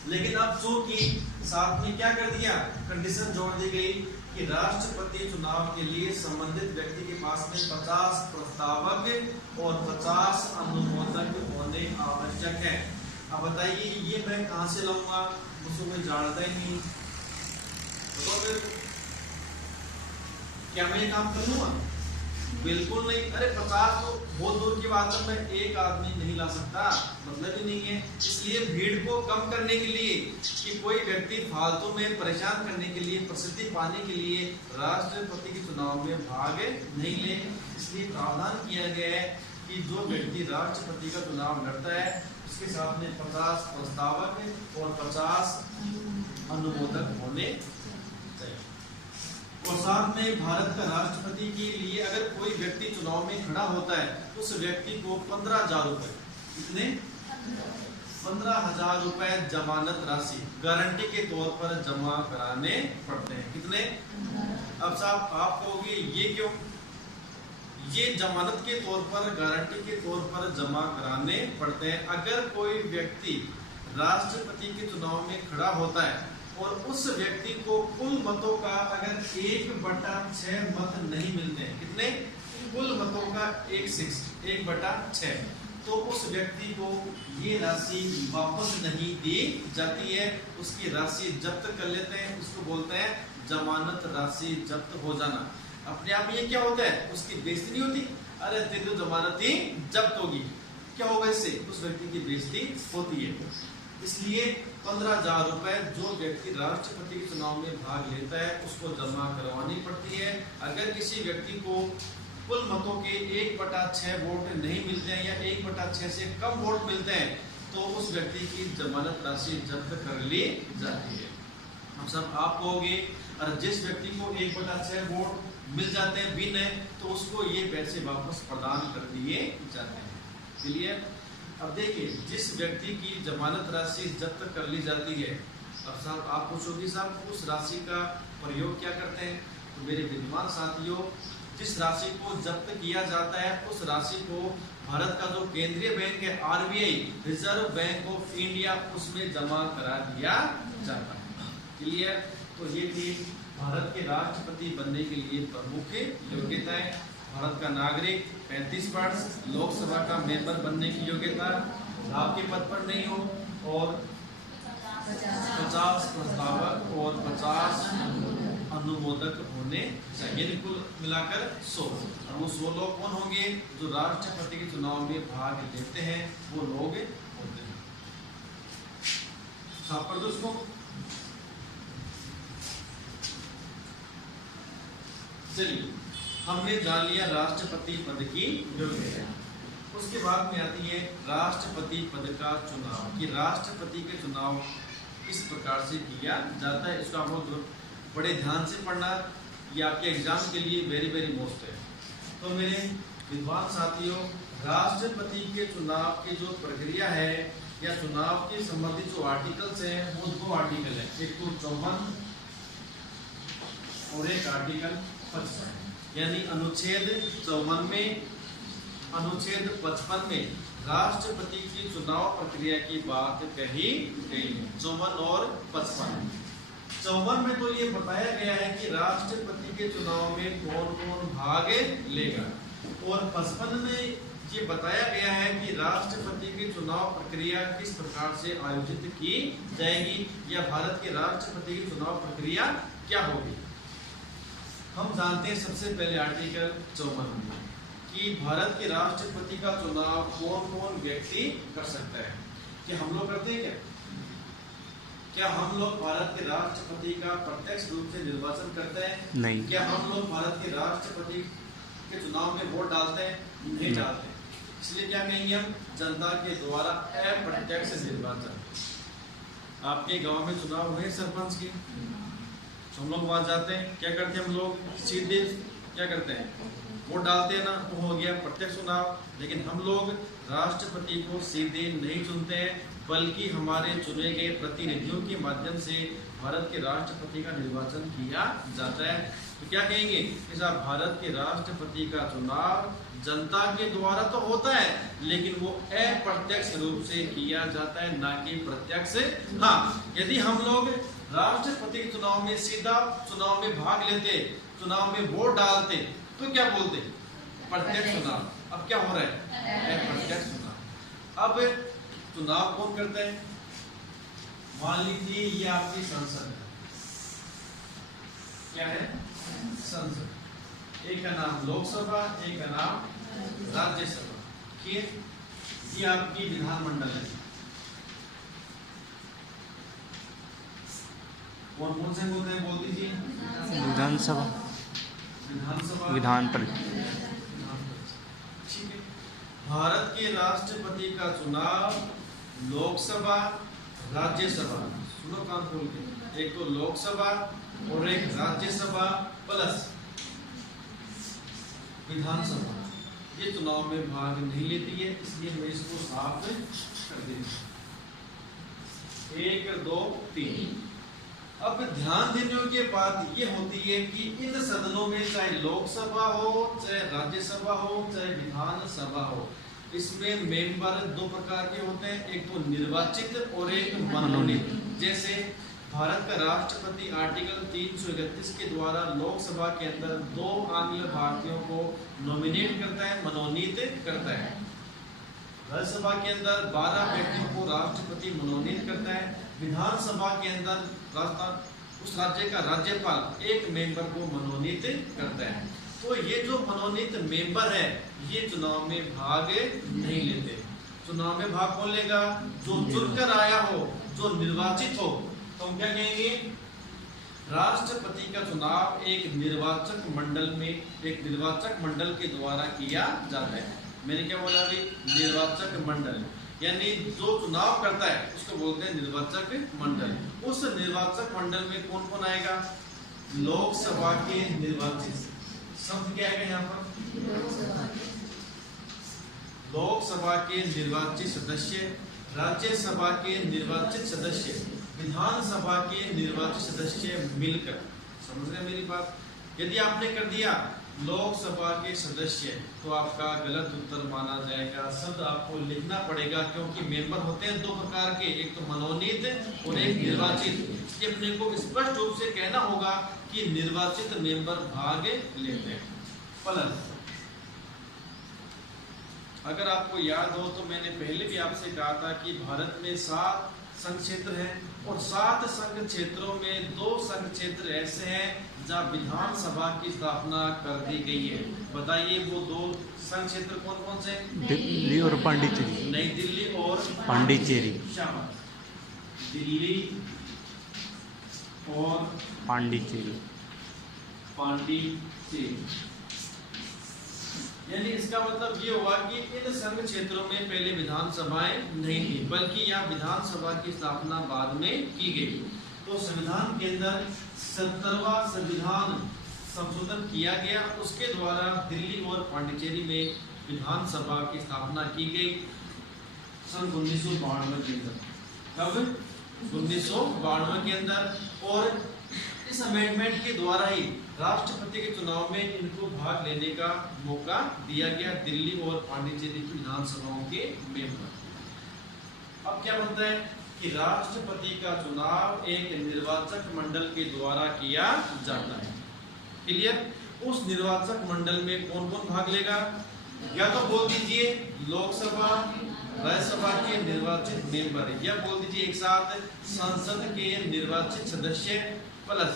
लेकिन अब चूंकि साथ में क्या कर दिया, कंडीशन जोड़ दी गई कि राष्ट्रपति चुनाव के लिए संबंधित व्यक्ति के पास में 50 प्रस्तावक और 50 अनुमोदक होने आवश्यक है। अब बताइए ये मैं कहां से लाऊंगा, उसको मैं जानता ही नहीं, तो फिर क्या मैं ये काम कर लूंगा? बिल्कुल नहीं। अरे 50 तो बहुत दूर की बात है, मैं एक आदमी नहीं ला सकता, मतलब ही नहीं है। इसलिए भीड़ को कम करने के लिए कि कोई व्यक्ति फालतू में परेशान करने के लिए, प्रसिद्धि पाने के लिए राष्ट्रपति के चुनाव में भाग नहीं ले, इसलिए प्रावधान किया गया है कि जो व्यक्ति राष्ट्रपति का चुनाव लड़ता है उसके साथ में 50 प्रस्तावक और 50 अनुमोदक होने चाहिए। और साथ में भारत का राष्ट्रपति के लिए अगर कोई व्यक्ति चुनाव में खड़ा होता है तो उस व्यक्ति को 15,000 रुपए, कितने? 15,000 रुपए जमानत राशि गारंटी के तौर पर जमा कराने पड़ते हैं। कितने? अब साहब आप कहोगे ये क्यों? ये जमानत के तौर पर, गारंटी के तौर पर जमा कराने पड़ते हैं। अगर कोई व्यक्ति राष्ट्रपति के चुनाव में खड़ा होता है और उस व्यक्ति को कुल मतों का अगर 1/6 मत नहीं मिलते हैं, कितने? कुल मतों का 1/6, तो उस व्यक्ति को ये राशि वापस नहीं दी जाती है, उसकी राशि जब्त कर लेते हैं। उसको बोलते हैं जमानत राशि जब्त हो जाना। अपने आप ये क्या होता है, उसकी बेइज्जती नहीं होती। अरे तेरी तो जमानत ही जब्त होगी, क्या होगा इससे? उस व्यक्ति की बेइज्जती होती है। इसलिए 15,000 रुपए जो व्यक्ति राष्ट्रपति के चुनाव में भाग लेता है उसको जमा करवानी पड़ती है। अगर किसी व्यक्ति को कुल मतों के 1/6 वोट नहीं मिलते हैं या 1/6 से कम वोट मिलते हैं तो उस व्यक्ति की जमानत राशि जब्त कर ली जाती है। हम सब आप कहोगे और जिस व्यक्ति को 1/6 वोट मिल जाते हैं बिन है तो उसको ये पैसे वापस प्रदान कर दिए जाते हैं। इसलिए अब देखिए जिस व्यक्ति की जमानत राशि जब्त कर ली जाती है, अब साहब आप पूछोगे साहब उस राशि का प्रयोग क्या करते हैं? तो मेरे विद्वान साथियों, जिस राशि को जब्त किया जाता है उस राशि को भारत का जो केंद्रीय बैंक है RBI, reserve bank of India, उसमें जमा करा दिया जाता है। क्लियर? तो ये थी भारत के राष्ट्रपति बनने के लिए प्रमुख योग्यताएं। भारत का नागरिक, 35 वर्ष, लोकसभा का मेंबर बनने की योग्यता, आपके पद पर नहीं हो और 50 प्रस्तावक और 50 अनुमोदक होने चाहिए, कुल मिलाकर 100। और वो 100 लोग कौन होंगे? जो राष्ट्रपति के चुनाव में भाग लेते हैं वो लोग होते हैं। साफ कर दो उसको। चलिए, हमने जान लिया राष्ट्रपति पद की योग्यता। उसके बाद में आती है राष्ट्रपति पद का चुनाव, कि राष्ट्रपति के चुनाव किस प्रकार से किया जाता है। इसको आप बड़े ध्यान से पढ़ना, ये आपके एग्जाम के लिए वेरी वेरी मोस्ट है। तो मेरे विद्वान साथियों, राष्ट्रपति के चुनाव की जो प्रक्रिया है या चुनाव के संबंधित जो आर्टिकल्स हैं वो 2 आर्टिकल है, एक तो 54 और एक आर्टिकल 55। यानी अनुच्छेद 54 में, अनुच्छेद 55 में राष्ट्रपति की चुनाव प्रक्रिया की बात कही गई है। 54 और 55। 54 में तो ये बताया गया है कि राष्ट्रपति के चुनाव में कौन कौन भाग लेगा, और 55 में ये बताया गया है कि राष्ट्रपति की चुनाव प्रक्रिया किस प्रकार से आयोजित की जाएगी, या भारत के राष्ट्रपति की चुनाव प्रक्रिया क्या होगी। हम जानते हैं सबसे पहले आर्टिकल 54 में कि भारत के राष्ट्रपति का चुनाव कौन कौन व्यक्ति कर सकता है। क्या हम लोग करते हैं? क्या हम लोग भारत के राष्ट्रपति का प्रत्यक्ष रूप से निर्वाचन करते हैं? नहीं। क्या हम लोग भारत के राष्ट्रपति के चुनाव में वोट डालते हैं? नहीं डालते। इसलिए क्या कहेंगे हम? जनता के द्वारा अप्रत्यक्ष निर्वाचन। आपके गांव में चुनाव हुए सरपंच के, हम लोग वहां जाते हैं, क्या करते हैं हम लोग? सीधे क्या करते हैं? वोट डालते हैं ना, तो हो गया प्रत्यक्ष चुनाव। लेकिन हम लोग राष्ट्रपति को सीधे नहीं चुनते हैं, बल्कि हमारे चुने गए प्रतिनिधियों के माध्यम से भारत के राष्ट्रपति का निर्वाचन किया जाता है। तो क्या कहेंगे? भारत के राष्ट्रपति का चुनाव जनता के द्वारा तो होता है, लेकिन वो अप्रत्यक्ष रूप से किया जाता है, ना कि प्रत्यक्ष। हाँ, यदि हम लोग राष्ट्रपति के चुनाव में सीधा चुनाव में भाग लेते, चुनाव में वोट डालते, तो क्या बोलते? प्रत्यक्ष चुनाव। अब क्या हो रहा है? अप्रत्यक्ष चुनाव। अब चुनाव कौन करता है? मान लीजिए ये आपकी संसद है। क्या है? संसद। एक का नाम लोकसभा, एक का नाम राज्यसभा। ठीक, ये आपकी विधानमंडल है। कौन कौन से होते हैं? बोल दीजिए। विधानसभा, विधानसभा, विधान परिषद। ठीक है। भारत के राष्ट्रपति का चुनाव लोकसभा, राज्यसभा, सुनो कान खोल के, एक तो लोकसभा और एक राज्यसभा प्लस विधानसभा, ये चुनाव में भाग नहीं लेती है। इसलिए मैं इसको साफ कर देता हूं। 1 2 3। अब ध्यान देने की बात ये होती है कि इन सदनों में चाहे लोकसभा हो, चाहे राज्यसभा हो, चाहे विधानसभा हो, इसमें मेंबर 2 प्रकार के होते हैं, एक तो निर्वाचित और एक मनोनीत। जैसे भारत का राष्ट्रपति आर्टिकल 331 के द्वारा लोकसभा के अंदर 2 आंग्ल भारतीयों को नॉमिनेट करता है, मनोनीत करता है। राज्यसभा के अंदर 12 व्यक्तियों को राष्ट्रपति मनोनीत करता है। विधानसभा के अंदर उस राज्य का राज्यपाल एक मेंबर को मनोनीत करता है। तो ये जो मनोनीत मेंबर है, ये चुनाव में भाग नहीं लेते। चुनाव में भाग कौन लेगा? जो चुनकर आया हो, जो निर्वाचित हो। तो हम क्या कहेंगे? राष्ट्रपति का चुनाव एक निर्वाचक मंडल में, एक निर्वाचक मंडल के द्वारा किया जाता है। मैंने क्या बोला अभी? निर्वाचक मंडल, यानी जो चुनाव करता है उसको बोलते हैं निर्वाचक मंडल। उस निर्वाचक मंडल में कौन कौन आएगा? लोकसभा के निर्वाचित, शब्द क्या आएगा यहाँ पर? लोकसभा के निर्वाचित सदस्य, राज्यसभा के निर्वाचित सदस्य, विधानसभा के निर्वाचित सदस्य मिलकर। समझ रहे मेरी बात? यदि आपने कर दिया लोकसभा के सदस्य, तो आपका गलत उत्तर माना जाएगा। शब्द आपको लिखना पड़ेगा, क्योंकि मेंबर होते हैं 2 प्रकार के, एक तो मनोनीत और एक निर्वाचित। इसलिए अपने को स्पष्ट रूप से कहना होगा कि निर्वाचित मेंबर भाग लेते हैं। प्लस अगर आपको याद हो तो मैंने पहले भी आपसे कहा था कि भारत में 7 संघ क्षेत्र हैं, और 7 संघ क्षेत्रों में 2 संघ क्षेत्र ऐसे हैं जहाँ विधानसभा की स्थापना कर दी गई है। बताइए वो 2 संघ क्षेत्र कौन कौन से? दिल्ली और पांडिचेरी। नई दिल्ली और पांडिचेरी। दिल्ली और पांडिचेरी। यानी इसका मतलब ये हुआ कि इन संघ क्षेत्रों में पहले विधानसभाएं नहीं थी, बल्कि यहाँ विधानसभा की स्थापना बाद में की गई। तो संविधान के अंदर 70वां संविधान संशोधन किया गया, उसके द्वारा दिल्ली और पांडिचेरी में विधानसभा की स्थापना की गई सन 1992 के अंदर। कब? 1992 के अंदर। और इस अमेंडमेंट के द्वारा ही राष्ट्रपति के चुनाव में इनको भाग लेने का मौका दिया गया, दिल्ली और पांडिचेरी की विधानसभाओं के मेंबर। अब क्या बनता है कि राष्ट्रपति का चुनाव एक निर्वाचक मंडल के द्वारा किया जाता है। क्लियर? उस निर्वाचक मंडल में कौन कौन भाग लेगा? या तो बोल दीजिए लोकसभा राज्यसभा के निर्वाचित मेंबर, या बोल दीजिए एक साथ संसद के निर्वाचित सदस्य प्लस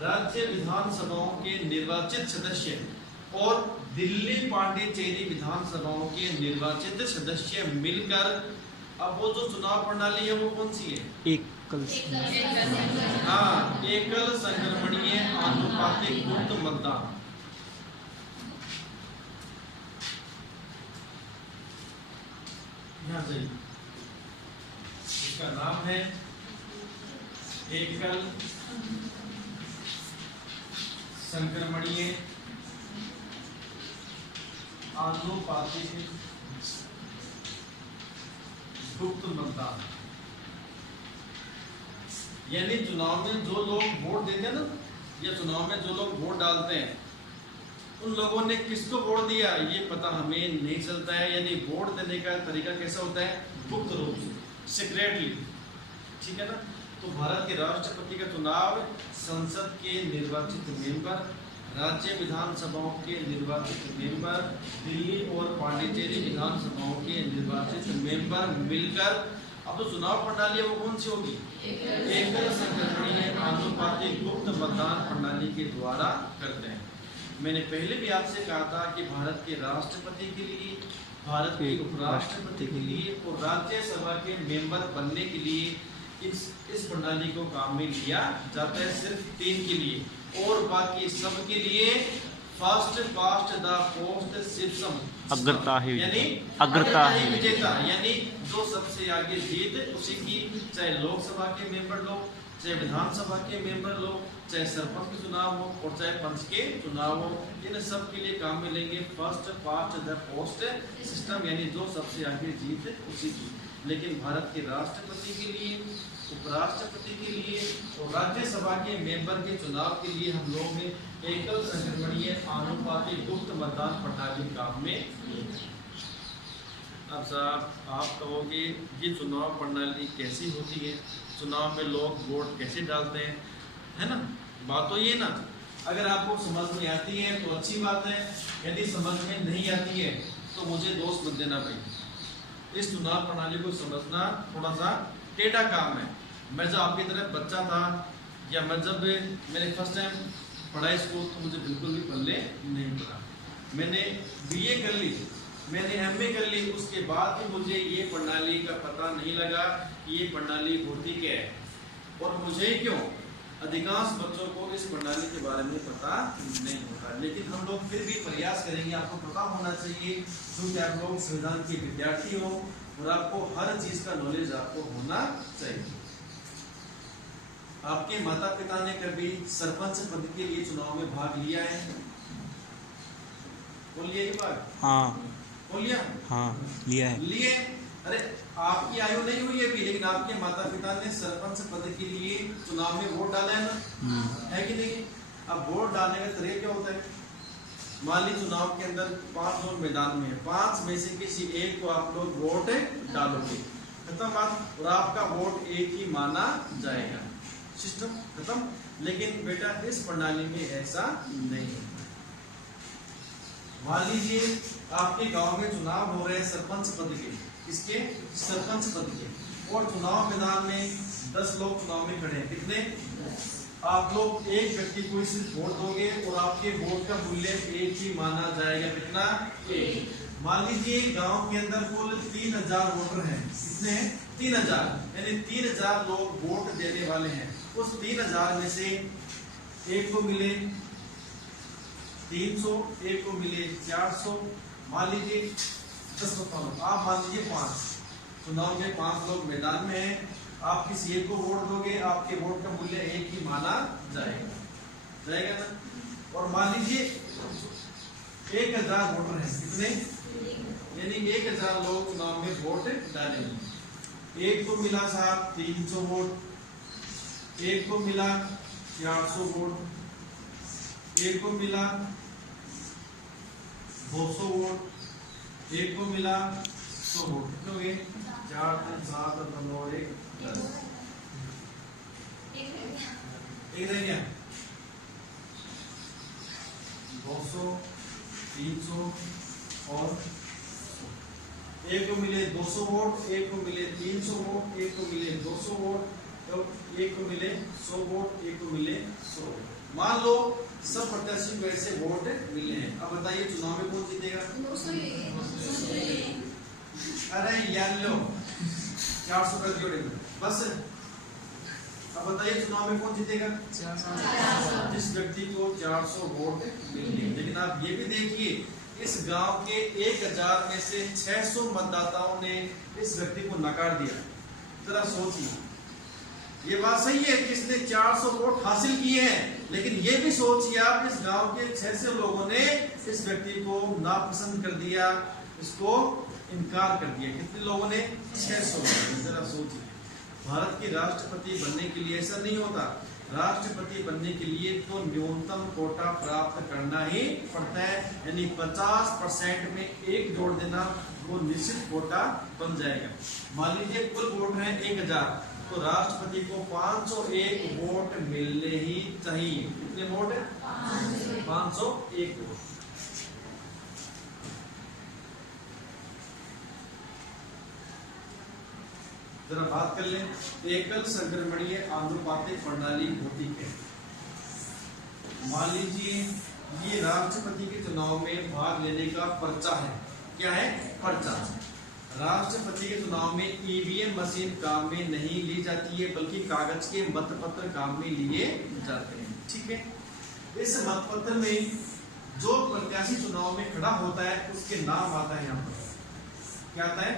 राज्य विधानसभाओं के निर्वाचित सदस्य और दिल्ली पांडिचेरी विधानसभाओं के निर्वाचित सदस्य मिलकर, अब वो जो चुनाव प्रणाली है वो कौन सी है? एकल संक्रमणीय आनुपातिक गुप्त मतदान। यहाँ से इसका नाम है एकल संक्रमणीय आनुपातिक गुप्त मतदान। यानी चुनाव में जो लोग वोट देते हैं ना, या चुनाव में जो लोग वोट डालते हैं, उन लोगों ने किसको वोट दिया ये पता हमें नहीं चलता है। यानी वोट देने का तरीका कैसा होता है? गुप्त रूप से, सीक्रेटली। ठीक है ना? तो भारत के राष्ट्रपति का चुनाव संसद के निर्वाचित मेंबर, राज्य विधानसभाओं के निर्वाचित मेंबर, दिल्ली और पांडिचेरी विधानसभाओं के निर्वाचित मेंबर मिलकर, अब तो चुनाव प्रणाली वो कौन सी होगी? एकल संक्रमणीय आनुपातिक गुप्त मतदान प्रणाली के द्वारा करते हैं। मैंने पहले भी आपसे कहा था कि भारत के राष्ट्रपति के लिए, भारत के उपराष्ट्रपति के लिए और राज्यसभा के मेंबर बनने के लिए इस प्रणाली को काम में लिया जाता है सिर्फ 3 के लिए, और बाकी सब के लिए first past the post system, यानी अग्रता ही विजेता। यानी जो सबसे आगे जीत उसी की, चाहे लोकसभा के मेंबर लोग, चाहे विधानसभा के मेंबर लोग, चाहे सरपंच के चुनाव हो और चाहे पंच के चुनाव हो, इन सब के लिए काम में लेंगे first past the post system, यानी जो सबसे आगे जीत उसी की। लेकिन भारत के राष्ट्रपति के लिए, उपराष्ट्रपति के लिए और राज्यसभा के मेंबर के चुनाव के लिए हम लोग ने एकल संक्रमणीय आनुपातिक गुप्त मतदान प्रणाली काम में। अब साहब आप कहोगे ये चुनाव प्रणाली कैसी होती है, चुनाव में लोग वोट कैसे डालते हैं, है ना? बात तो ये ना, अगर आपको समझ में आती है तो अच्छी बात है, यदि समझ में नहीं आती है तो मुझे दोष मत देना भाई। इस चुनाव प्रणाली को समझना थोड़ा सा टेढ़ा काम है। मैं जब आपकी तरह बच्चा था, या मैं जब मैंने फर्स्ट टाइम पढ़ा स्कूल, तो मुझे बिल्कुल भी पल्ले नहीं पड़ा। मैंने BA कर ली, मैंने MA कर ली, उसके बाद भी मुझे ये प्रणाली का पता नहीं लगा कि ये प्रणाली होती क्या है। और मुझे क्यों, अधिकांश बच्चों को इस प्रणाली के बारे में पता नहीं होता। लेकिन हम लोग फिर भी प्रयास करेंगे, आपको पता होना चाहिए, क्योंकि आप लोग संविधान के विद्यार्थी हो और आपको हर चीज का नॉलेज आपको होना चाहिए। आपके माता पिता ने कभी सरपंच पद के लिए चुनाव में भाग लिया है? बोलिए एक बार। हाँ। बोलिए। हाँ, लिया है। लिए? अरे आपकी आयु नहीं हुई अभी, लेकिन आपके माता पिता ने सरपंच पद के लिए चुनाव में वोट डाला है ना, है कि नहीं? अब वोट डालने का तरीका क्या होता है? मान ली चुनाव के अंदर 5 लोग मैदान में है, 5 में से किसी एक को आप लोग वोट डालोगे, खत्म बात, और आपका वोट एक ही माना जाएगा, सिस्टम खत्म। लेकिन बेटा इस प्रणाली में ऐसा नहीं होता। मान लीजिए आपके गांव में चुनाव हो रहे हैं सरपंच पद के, इसके सरपंच पद के, और चुनाव मैदान में 10 लोग चुनाव में खड़े हैं। कितने? आप लोग एक व्यक्ति को सिर्फ वोट दोगे और आपके वोट का मूल्य एक ही माना जाएगा। कितना? एक। मान लीजिए गांव के अंदर कुल 3000 वोटर हैं। कितने हैं? 3000, यानी 3000 लोग वोट देने वाले हैं। उस 3000 में से एक को मिले 300, एक को मिले 400, मान लीजिए 10 आप मान लीजिए 5। चुनाव में 5 लोग मैदान में हैं, आप किसी एक को वोट दोगे, आपके वोट का मूल्य एक ही माना जाएगा ना। और मान लीजिए 1000 वोटर हैं। कितने? यानी 1000 लोग चुनाव में वोट डालेंगे। एक को मिला साहब 300 वोट, एक को मिला 400 वोट, एक को मिला 200 वोट, एक को मिला 100 वोट। कितने हो गए? 4, 3, 7, 8, 9, 1, 10। एक रह गया। 200, 300 और एक को मिले 200 वोट, एक को मिले 300 वोट, एक को मिले 200 वोट, तो एक को मिले 100 वोट, एक को मिले 100 वोट। मान लो सब प्रत्याशी को ऐसे वोट मिले हैं। अब बताइए चुनाव में कौन जीतेगा? अरे यार लो 400 कर जोड़े बस। अब बताइए चुनाव में कौन जीतेगा? जिस व्यक्ति को 400 वोट मिलेंगे। लेकिन आप ये भी देखिए, इस गांव के 1000 में से 600 मतदाताओं ने इस व्यक्ति को नकार दिया। जरा सोचिए, ये बात सही है कि इसने 400 वोट हासिल किए हैं, लेकिन ये भी सोचिए आप, इस गांव के 600 लोगों ने इस व्यक्ति को नापसंद कर दिया, इसको इनकार कर दिया। कितने लोगों ने? 600। जरा सोचिए, भारत के राष्ट्रपति बनने के लिए ऐसा नहीं होता। राष्ट्रपति बनने के लिए तो न्यूनतम कोटा प्राप्त करना ही पड़ता है, यानी 50% में एक जोड़ देना, वो निश्चित कोटा बन जाएगा। मान लीजिए कुल वोट है 1000, तो राष्ट्रपति को 501 वोट मिलने ही चाहिए। कितने वोट? 501 वोट। जरा बात कर लें, एकल संक्रमणीय आनुपातिक प्रणाली होती है। मान लीजिए ये राष्ट्रपति के चुनाव में भाग लेने का पर्चा है। क्या है? पर्चा। राष्ट्रपति के चुनाव में ईवीएम मशीन काम में नहीं ली जाती है, बल्कि कागज के मतपत्र काम में लिए जाते हैं। ठीक है। इस मतपत्र में जो प्रत्याशी चुनाव में खड़ा होता है उसके नाम आता है। यहाँ पर क्या आता है?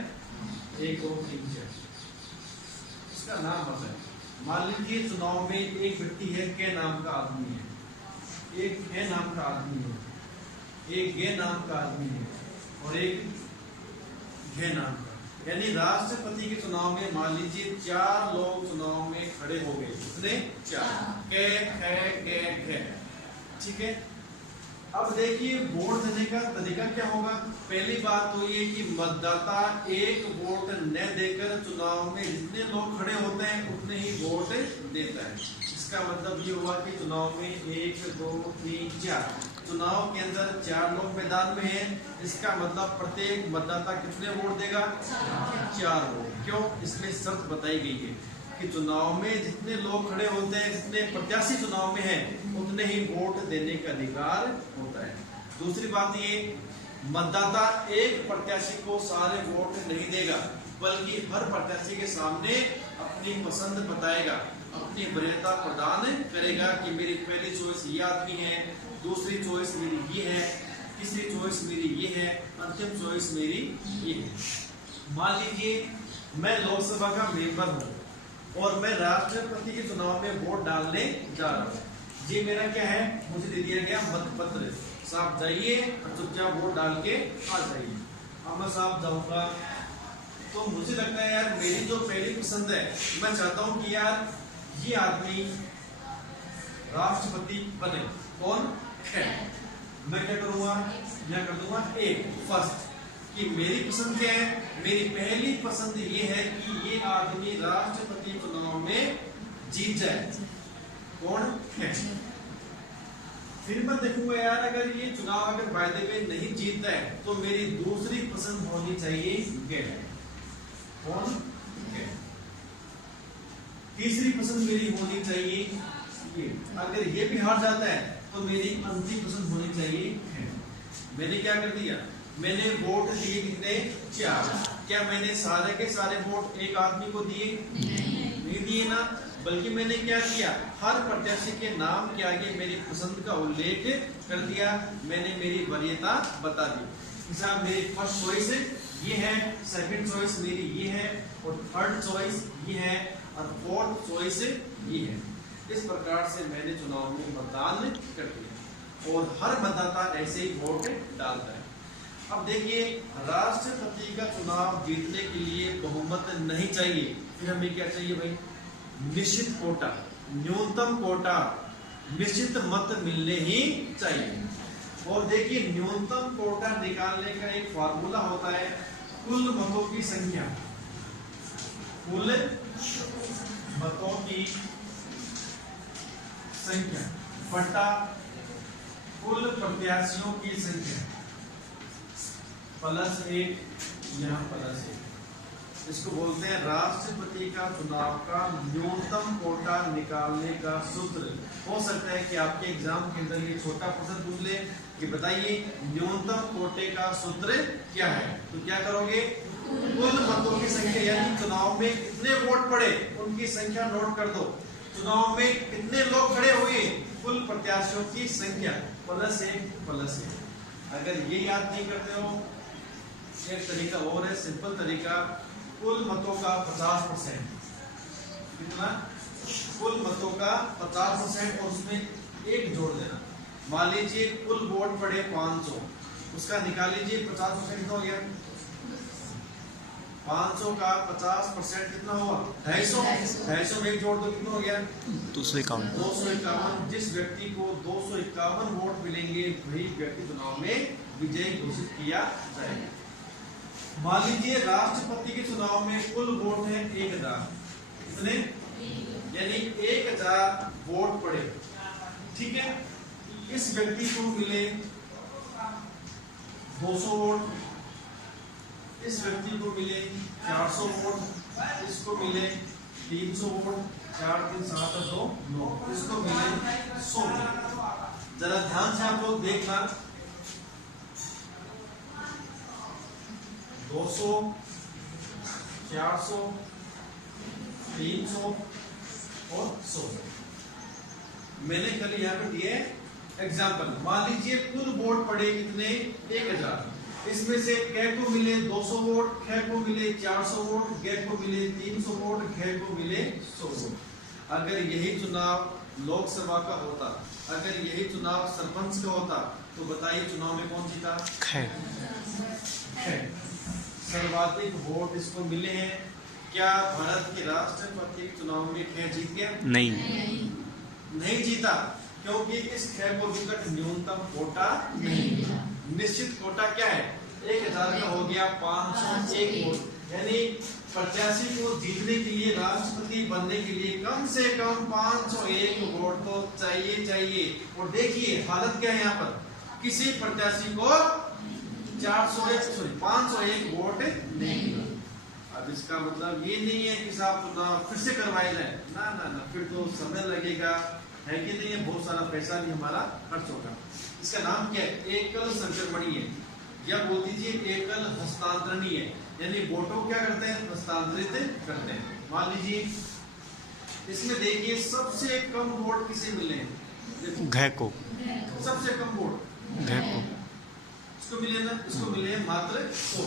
1, 2, 3, 4 उसका नाम आता है। मान लीजिए चुनाव में एक व्यक्ति है, के नाम का आदमी है, एक है नाम का आदमी है, एक गे नाम का आदमी है और एक घे नाम का। यानी राष्ट्रपति के चुनाव में मान लीजिए 4 लोग चुनाव में खड़े हो गए। कितने? 4। के, खे, गे। ठीक है। अब देखिए वोट देने का तरीका क्या होगा। पहली बात तो ये कि मतदाता एक वोट न देकर चुनाव में जितने लोग खड़े होते हैं उतने ही वोट देता है। इसका मतलब ये हुआ कि चुनाव में 1, 2, 3, 4 चुनाव के अंदर 4 लोग मैदान में हैं। इसका मतलब प्रत्येक मतदाता कितने वोट देगा? 4 वोट। क्यों? इसमें शर्त बताई गई है कि चुनाव में जितने लोग खड़े होते हैं, जितने प्रत्याशी चुनाव में हैं, उतने ही वोट देने का अधिकार होता है। दूसरी बात ये, मतदाता एक प्रत्याशी को सारे वोट नहीं देगा, बल्कि हर प्रत्याशी के सामने अपनी पसंद बताएगा, अपनी वरीयता प्रदान करेगा कि मेरी पहली चॉइस ये आदमी है, दूसरी चॉइस मेरी ये है, तीसरी चॉइस मेरी ये है, अंतिम चॉइस मेरी ये है। मान लीजिए मैं लोकसभा का मेंबर हूँ और मैं राष्ट्रपति के चुनाव में वोट डालने जा रहा हूँ। ये मेरा क्या है? मुझे दे दिया गया मतपत्र। साहब जाइए और चुपचाप वोट डाल के आ जाइए। अब मैं साहब जाऊंगा तो मुझे लगता है यार मेरी जो पहली पसंद है, मैं चाहता हूँ कि यार ये आदमी राष्ट्रपति बने। कौन है? मैं क्या करूंगा? मैं कर दूंगा एक फर्स्ट कि मेरी पसंद क्या है। मेरी पहली पसंद ये है कि ये आदमी राष्ट्रपति चुनाव में जीत जाए। कौन है? फिर मैं देखूंगा यार अगर ये चुनाव अगर वायदे में नहीं जीतता है तो मेरी दूसरी पसंद होनी चाहिए गे। कौन? गे। तीसरी पसंद मेरी होनी चाहिए ये। अगर ये भी हार जाता है तो मेरी अंतिम पसंद होनी चाहिए है। मैंने क्या कर दिया, मैंने वोट दिए कितने, 4। क्या मैंने सारे के सारे वोट एक आदमी को दिए? नहीं दिए ना, बल्कि मैंने क्या किया, हर प्रत्याशी के नाम के आगे मेरी पसंद का उल्लेख कर दिया, मैंने मेरी वरीयता बता दी। हिसाब मेरी फर्स्ट चॉइस ये है, सेकंड चॉइस मेरी ये है, और थर्ड चॉइस ये है, और फोर्थ चॉइस ये है। इस प्रकार से मैंने चुनाव में मतदान कर दिया और हर मतदाता ऐसे ही वोट डालता है। अब देखिए, राष्ट्रपति का चुनाव जीतने के लिए बहुमत नहीं चाहिए, फिर हमें क्या चाहिए भाई, निश्चित कोटा, न्यूनतम कोटा, निश्चित मत मिलने ही चाहिए। और देखिए, न्यूनतम कोटा निकालने का एक फार्मूला होता है, कुल मतों की संख्या, कुल मतों की संख्या बटा कुल प्रत्याशियों की संख्या प्लस 1, यहाँ प्लस 1। इसको बोलते हैं राष्ट्रपति का चुनाव का न्यूनतम कोटा निकालने का सूत्र। हो सकता है कि आपके एग्जाम के अंदर ये छोटा प्रश्न पूछ ले कि बताइए न्यूनतम कोटे का सूत्र क्या है, तो क्या करोगे, कुल मतों की संख्या, यानी चुनाव में कितने वोट पड़े उनकी संख्या नोट कर दो, चुनाव में कितने लोग खड़े हुए, कुल प्रत्याशियों की संख्या प्लस 1। अगर ये याद नहीं करते हो, एक तरीका और है, सिंपल तरीका, कुल मतों का 50%, कितना, कुल मतों का 50% और उसमें 1 जोड़ देना। मान लीजिए कुल वोट पड़े 500, उसका निकाल लीजिए 50% कितना हो गया, 500 का 50% कितना हुआ, 250 में 1 जोड़ दो, कितना हो गया, 251। जिस व्यक्ति को 251 वोट मिलेंगे वही व्यक्ति चुनाव में विजयी घोषित किया जाएगा। मान लीजिए राष्ट्रपति के चुनाव में कुल वोट है 1000, कितने, यानी 1000 वोट पड़े, ठीक है। इस व्यक्ति को मिले 200 वोट, इस व्यक्ति को मिले 400 वोट, इसको मिले 300 वोट, 4 3 7 2 9, इसको मिले 100 वोट। जरा ध्यान से आप लोग देखना, 200, 400, 300 और 100। मैंने कल यहाँ पे दिए एग्जाम्पल। मान लीजिए कुल वोट पड़े कितने, 1000, इसमें से कै को मिले 200 वोट, कै को मिले 400 वोट, कै को मिले 300 वोट, कै को मिले 100 वोट। अगर यही चुनाव लोकसभा का होता, अगर यही चुनाव सरपंच का होता, तो बताइए चुनाव में कौन जीता, सर्वाधिक वोट इसको मिले हैं। क्या भारत के राष्ट्रपति चुनाव में कै जीत गया? नहीं जीता, क्योंकि इस कै को विकट न्यूनतम कोटा नहीं। निश्चित कोटा क्या है, 1000 का हो गया 501 वोट, यानी प्रत्याशी को जीतने के लिए, राष्ट्रपति बनने के लिए कम से कम 501 वोट तो चाहिए। और देखिए हालत क्या है यहाँ पर, किसी प्रत्याशी को 501 वोट नहीं। अब इसका मतलब ये नहीं है कि साहब चुनाव फिर से करवाए जाए, ना, फिर तो समय लगेगा, है कि नहीं है, बहुत सारा पैसा भी हमारा खर्च होगा। इसका नाम क्या है, एकल संक्रमणीय है, या बोल दीजिए एकल हस्तांतरणीय है, यानी वोटों क्या करते हैं, हस्तांतरित करते हैं। मान लीजिए इसमें देखिए सबसे कम वोट किसे मिले हैं, सबसे कम वोट इसको मिले ना, इसको मिले हैं मात्र 100,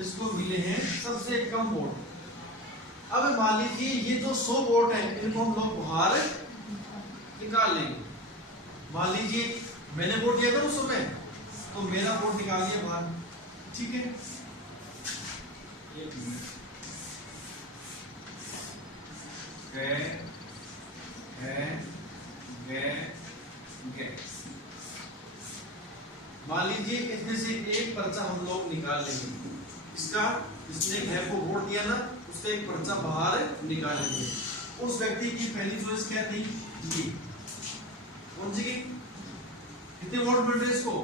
इसको मिले हैं सबसे कम वोट। अब मान लीजिए ये जो 100 वोट है इनको हम लोग बाहर निकाल लेंगे। मान लीजिए मैंने वोट दिया था उस समय, तो मेरा वोट निकाल लिया बाहर, ठीक है। मान लीजिए इसमें से एक पर्चा हम लोग निकाल लेंगे, इसने घे को वोट दिया ना, उसका एक पर्चा बाहर निकाल लेंगे। उस व्यक्ति की पहली चॉइस क्या थी, ये कौन सी की, कितने वोट मिल रहे इसको,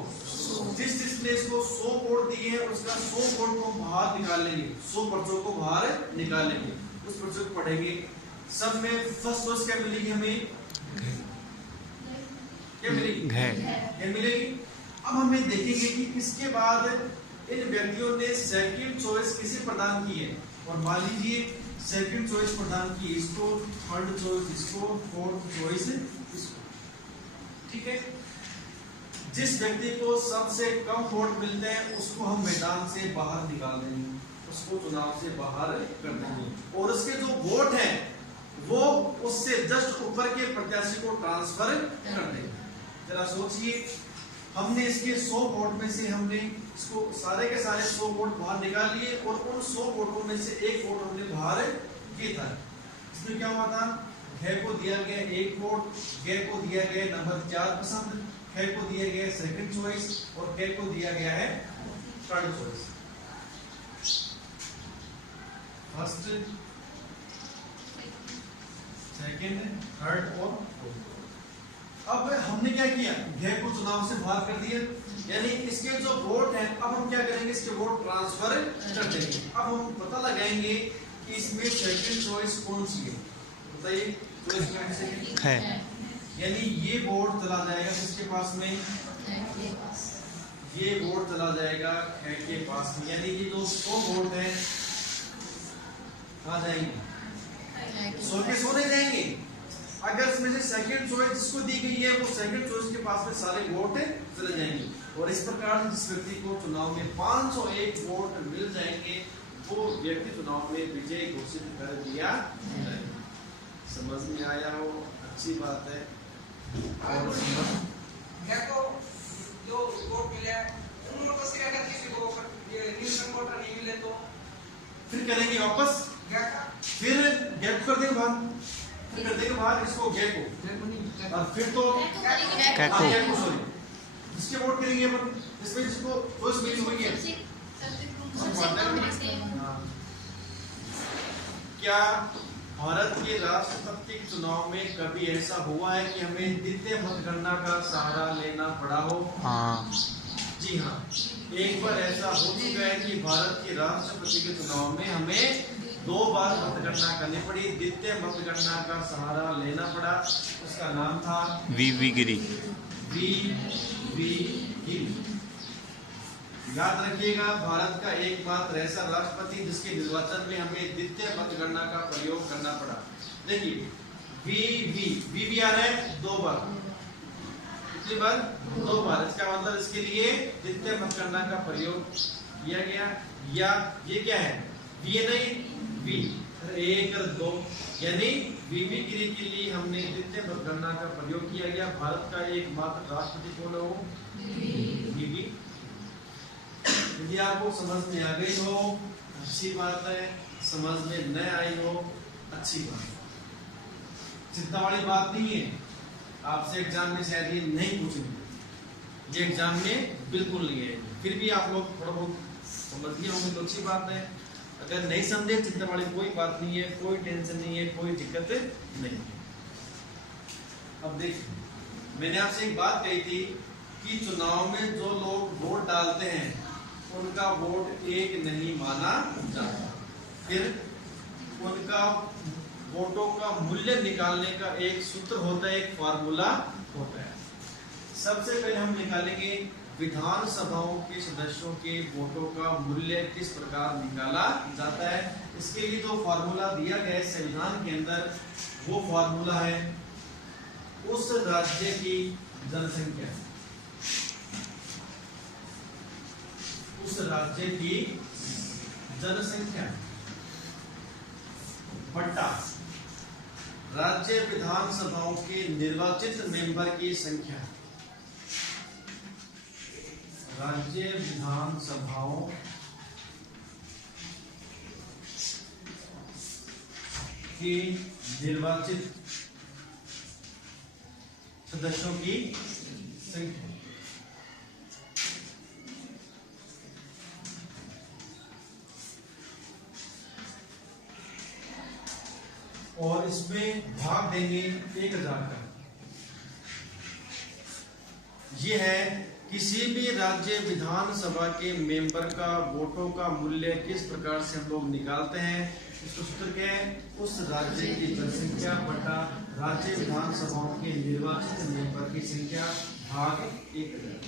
जिसने इसको 100 वोट दिए हैं उसका 100 वोट को बाहर निकाल लेंगे, 100 पर्चों को बाहर निकाल लेंगे। उस पर्चे को पढ़ेंगे, सब में फर्स्ट चॉइस क्या मिलेगी हमें? क्या मिलेगी? घ मिलेगी। अब हमें देखेंगे कि इसके बाद इन व्यक्तियों ने सेकंड चॉइस किसे प्रदान की है, और मान लीजिए सेकंड चॉइस प्रदान की इसको, थर्ड चॉइस इसको, फोर्थ चॉइस इसको। ठीक है, जिस व्यक्ति को सबसे कम वोट मिलते हैं उसको हम मैदान से बाहर निकाल देंगे, उसको चुनाव से बाहर कर देंगे, और उसके जो वोट हैं वो उससे जस्ट ऊपर के प्रत्याशी को ट्रांसफर कर देंगे। जरा सोचिए, हमने इसके 100 वोट में से हमने इसको सारे के सारे 100 वोट बाहर निकाल लिए, और उन 100 वोटों में से एक वोट हमने बाहर किया था। इसमें क्या हुआ था? घ को दिया गया 1 वोट, ग को दिया गया नंबर 4 पसंद, ख को दिया गया सेकंड चॉइस, और क को दिया गया है third choice. First, second, third और फोर्थ। अब हमने क्या किया? घ को चुनाव से बाहर कर दिया, यानी इसके जो वोट हैं अब हम क्या करेंगे? इसके वोट ट्रांसफर कर देंगे। अब हम पता लगाएंगे कि इसमें सेकंड चॉइस कौन सी है, बताइए। चॉइस क्या है? यानी ये वोट चला जाएगा किसके पास में? ये वोट चला जाएगा ख के पास में, यानी कि जो 100 वोट है कहाँ जाएंगे? 100 के 100 नहीं जाएंगे। अगर इसमें से सेकंड चॉइस जिसको दी गई है वो सेकंड चॉइस के पास में सारे वोट चले जाएंगे, और इस प्रकार जिस व्यक्ति को चुनाव में 501 वोट मिल जाएंगे वो व्यक्ति चुनाव में विजय घोषित कर दिया जाएगा। समझ में आया हो? अच्छी बात है। और देखो जो वोट मिले उन वोटों से अगर किसी को न्यूनतम वोट नहीं मिले तो फिर करेंगे वापस, फिर गैप कर देंगे बाहर, फिर कर देंगे बाहर इसको गैप को, और फिर तो गैप को सॉरी इसके वोट करेंगे अपन, इसमें जिसको चॉइस मिली हुई है। क्या भारत के राष्ट्रपति चुनाव में कभी ऐसा हुआ है कि हमें द्वितीय मतगणना का सहारा लेना पड़ा हो? हाँ। जी हाँ, एक बार ऐसा हो चुका है कि भारत के राष्ट्रपति के चुनाव में हमें 2 बार मतगणना करनी पड़ी, द्वितीय मतगणना का सहारा लेना पड़ा। उसका नाम था वी गिरी। याद रखिएगा, भारत का एकमात्र ऐसा राष्ट्रपति जिसके निर्वाचन में हमें द्वितीय मतगणना का प्रयोग करना पड़ा। देखिए वी आ रहा है 2 बार, कितनी बार? 2 बार। इसका मतलब इसके लिए द्वितीय मतगणना का प्रयोग किया गया। या ये क्या है? वी नहीं, वी 1 और 2, यानी वीवी गिरी के लिए हमने द्वितीय मतगणना का प्रयोग किया गया। भारत का एकमात्र राष्ट्रपति कौन हो? वीवी। यदि आपको समझ में आ गई हो अच्छी बात है, समझ में न आई हो अच्छी बात है। चिंता वाली बात नहीं है। आपसे एग्जाम में शायद ये नहीं पूछेंगे, ये एग्जाम में बिल्कुल नहीं है, फिर भी आप लोग थोड़ा बहुत समझ गए होंगे तो अच्छी बात है। अगर नहीं समझे चिंता वाली कोई बात नहीं है, कोई टेंशन नहीं है, कोई दिक्कत नहीं है। अब देखिए, मैंने आपसे एक बात कही थी कि चुनाव में जो लोग वोट डालते हैं उनका वोट एक नहीं माना जाता, फिर उनका वोटों का मूल्य निकालने का एक सूत्र होता है, एक फार्मूला होता है। सबसे पहले हम निकालेंगे विधानसभाओं के सदस्यों के वोटों का मूल्य किस प्रकार निकाला जाता है। इसके लिए जो फार्मूला दिया गया है संविधान के अंदर, वो फार्मूला है उस राज्य की जनसंख्या, उस राज्य की जनसंख्या बट्टा राज्य विधानसभाओं के निर्वाचित मेंबर की संख्या। राज्य विधानसभाओं की निर्वाचित सदस्यों की संख्या। और इसमें भाग देंगे 1000 का। यह है किसी भी राज्य विधानसभा के मेंबर का वोटों का मूल्य किस प्रकार से हम लोग निकालते हैं। इसका सूत्र क्या है? उस राज्य की जनसंख्या बटा राज्य विधानसभाओं के निर्वाचित मेंबर की संख्या भाग 1000।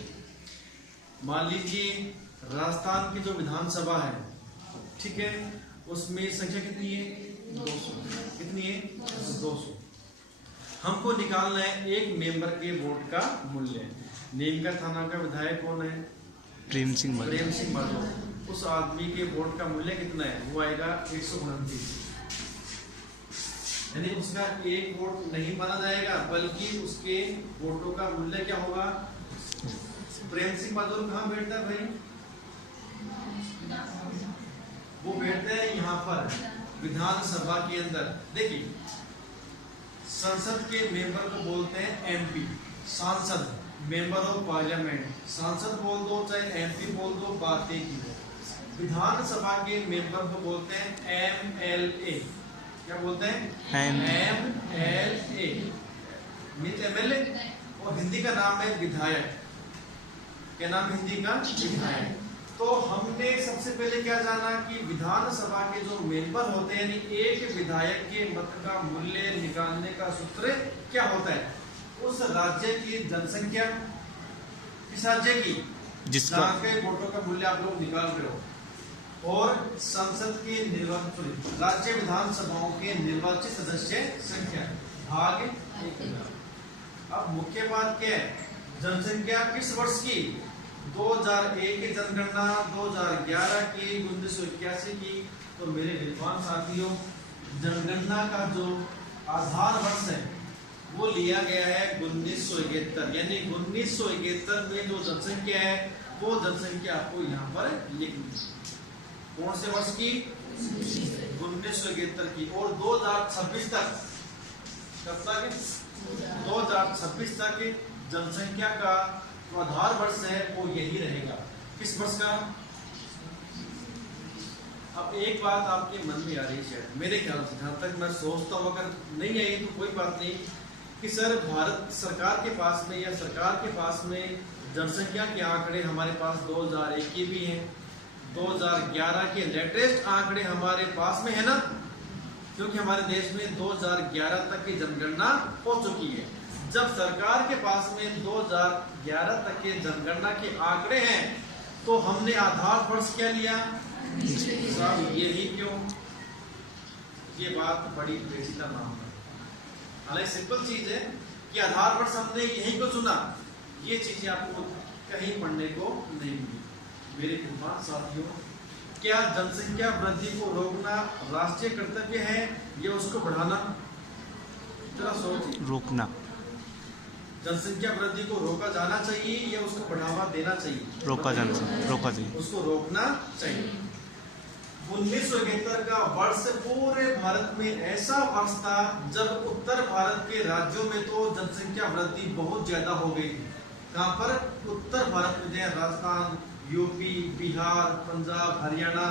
मान लीजिए राजस्थान की जो विधानसभा है, ठीक है, उसमें संख्या कितनी है? 200। कितनी है? 200। हमको निकालना है एक मेंबर के वोट का मूल्य। नीम का थाना का विधायक कौन है? प्रेम सिंह बादल। उस आदमी के वोट का मूल्य कितना है? वो आएगा 129। यानी उसका एक वोट नहीं माना जाएगा, बल्कि उसके वोटों का मूल्य क्या होगा? प्रेम सिंह बादल कहाँ बैठता है भाई? वो बैठते हैं यहाँ पर विधानसभा के अंदर। देखिए, संसद के मेंबर को बोलते हैं एमपी, सांसद, मेंबर ऑफ पार्लियामेंट। सांसद बोल दो चाहे एमपी बोल दो, बात एक ही है। विधानसभा के मेंबर को बोलते हैं एमएलए। क्या बोलते हैं? एमएलए मीन्स एमएलए, और हिंदी का नाम है विधायक। क्या नाम है हिंदी का? विधायक। तो हमने सबसे पहले क्या जाना कि विधानसभा के जो मेंबर होते हैं, यानी एक विधायक के मत का मूल्य निकालने का सूत्र क्या होता है? उस राज्य की जनसंख्या, किस राज्य की, जिसका के वोटों का मूल्य आप लोग निकाल रहे हो, और संसद के निर्वाचित राज्य विधानसभाओं के निर्वाचित सदस्य संख्या भाग 1000। अब मुख्य बात क्या है? जनसंख्या किस वर्ष की? 2001 की जनगणना, 2011 की, 1981 की। तो मेरे विद्वान साथियों, जनगणना का जो आधार वर्ष है वो लिया गया है 1971। यानी 1971 में जो जनसंख्या है वो जनसंख्या आपको यहाँ पर लिखनी है। कौन से वर्ष की? 1971 की। और 2026 तक, कब तक? 2026 तक जनसंख्या का जो आधार वर्ष है वो यही रहेगा। किस वर्ष का? अब एक बात आपके मन में आ रही है, मेरे ख्याल से, जहां तक मैं सोचता हूँ, अगर नहीं आई तो कोई बात नहीं, कि सर भारत सरकार के पास में या सरकार के पास में जनसंख्या के आंकड़े हमारे पास 2001 के भी हैं, 2011 के लेटेस्ट आंकड़े हमारे पास में है ना, क्योंकि हमारे देश में 2011 तक की जनगणना हो चुकी है। जब सरकार के पास में 2011 तक के जनगणना के आंकड़े हैं तो हमने आधार वर्ष क्या लिया? साहब यही क्यों? ये बात बड़ी पेचीदा नाम है। हालांकि सिंपल चीज है कि आधार वर्ष हमने यही को चुना। ये चीजें आपको कहीं पढ़ने को नहीं मिली। मेरे विद्वान साथियों, क्या जनसंख्या वृद्धि को रोकना राष्ट्रीय कर्तव्य है या उसको बढ़ाना? जरा सोचिए। रोकना। जनसंख्या वृद्धि को रोका जाना चाहिए या उसको बढ़ावा देना चाहिए? रोका जाना चाहिए। रोका चाहिए। उसको रोकना चाहिए। 1971 का वर्ष पूरे भारत में ऐसा वर्ष था जब उत्तर भारत के राज्यों में तो जनसंख्या वृद्धि बहुत ज्यादा हो गई थी। कहाँ पर? उत्तर भारत में, राजस्थान, यूपी, बिहार, पंजाब, हरियाणा,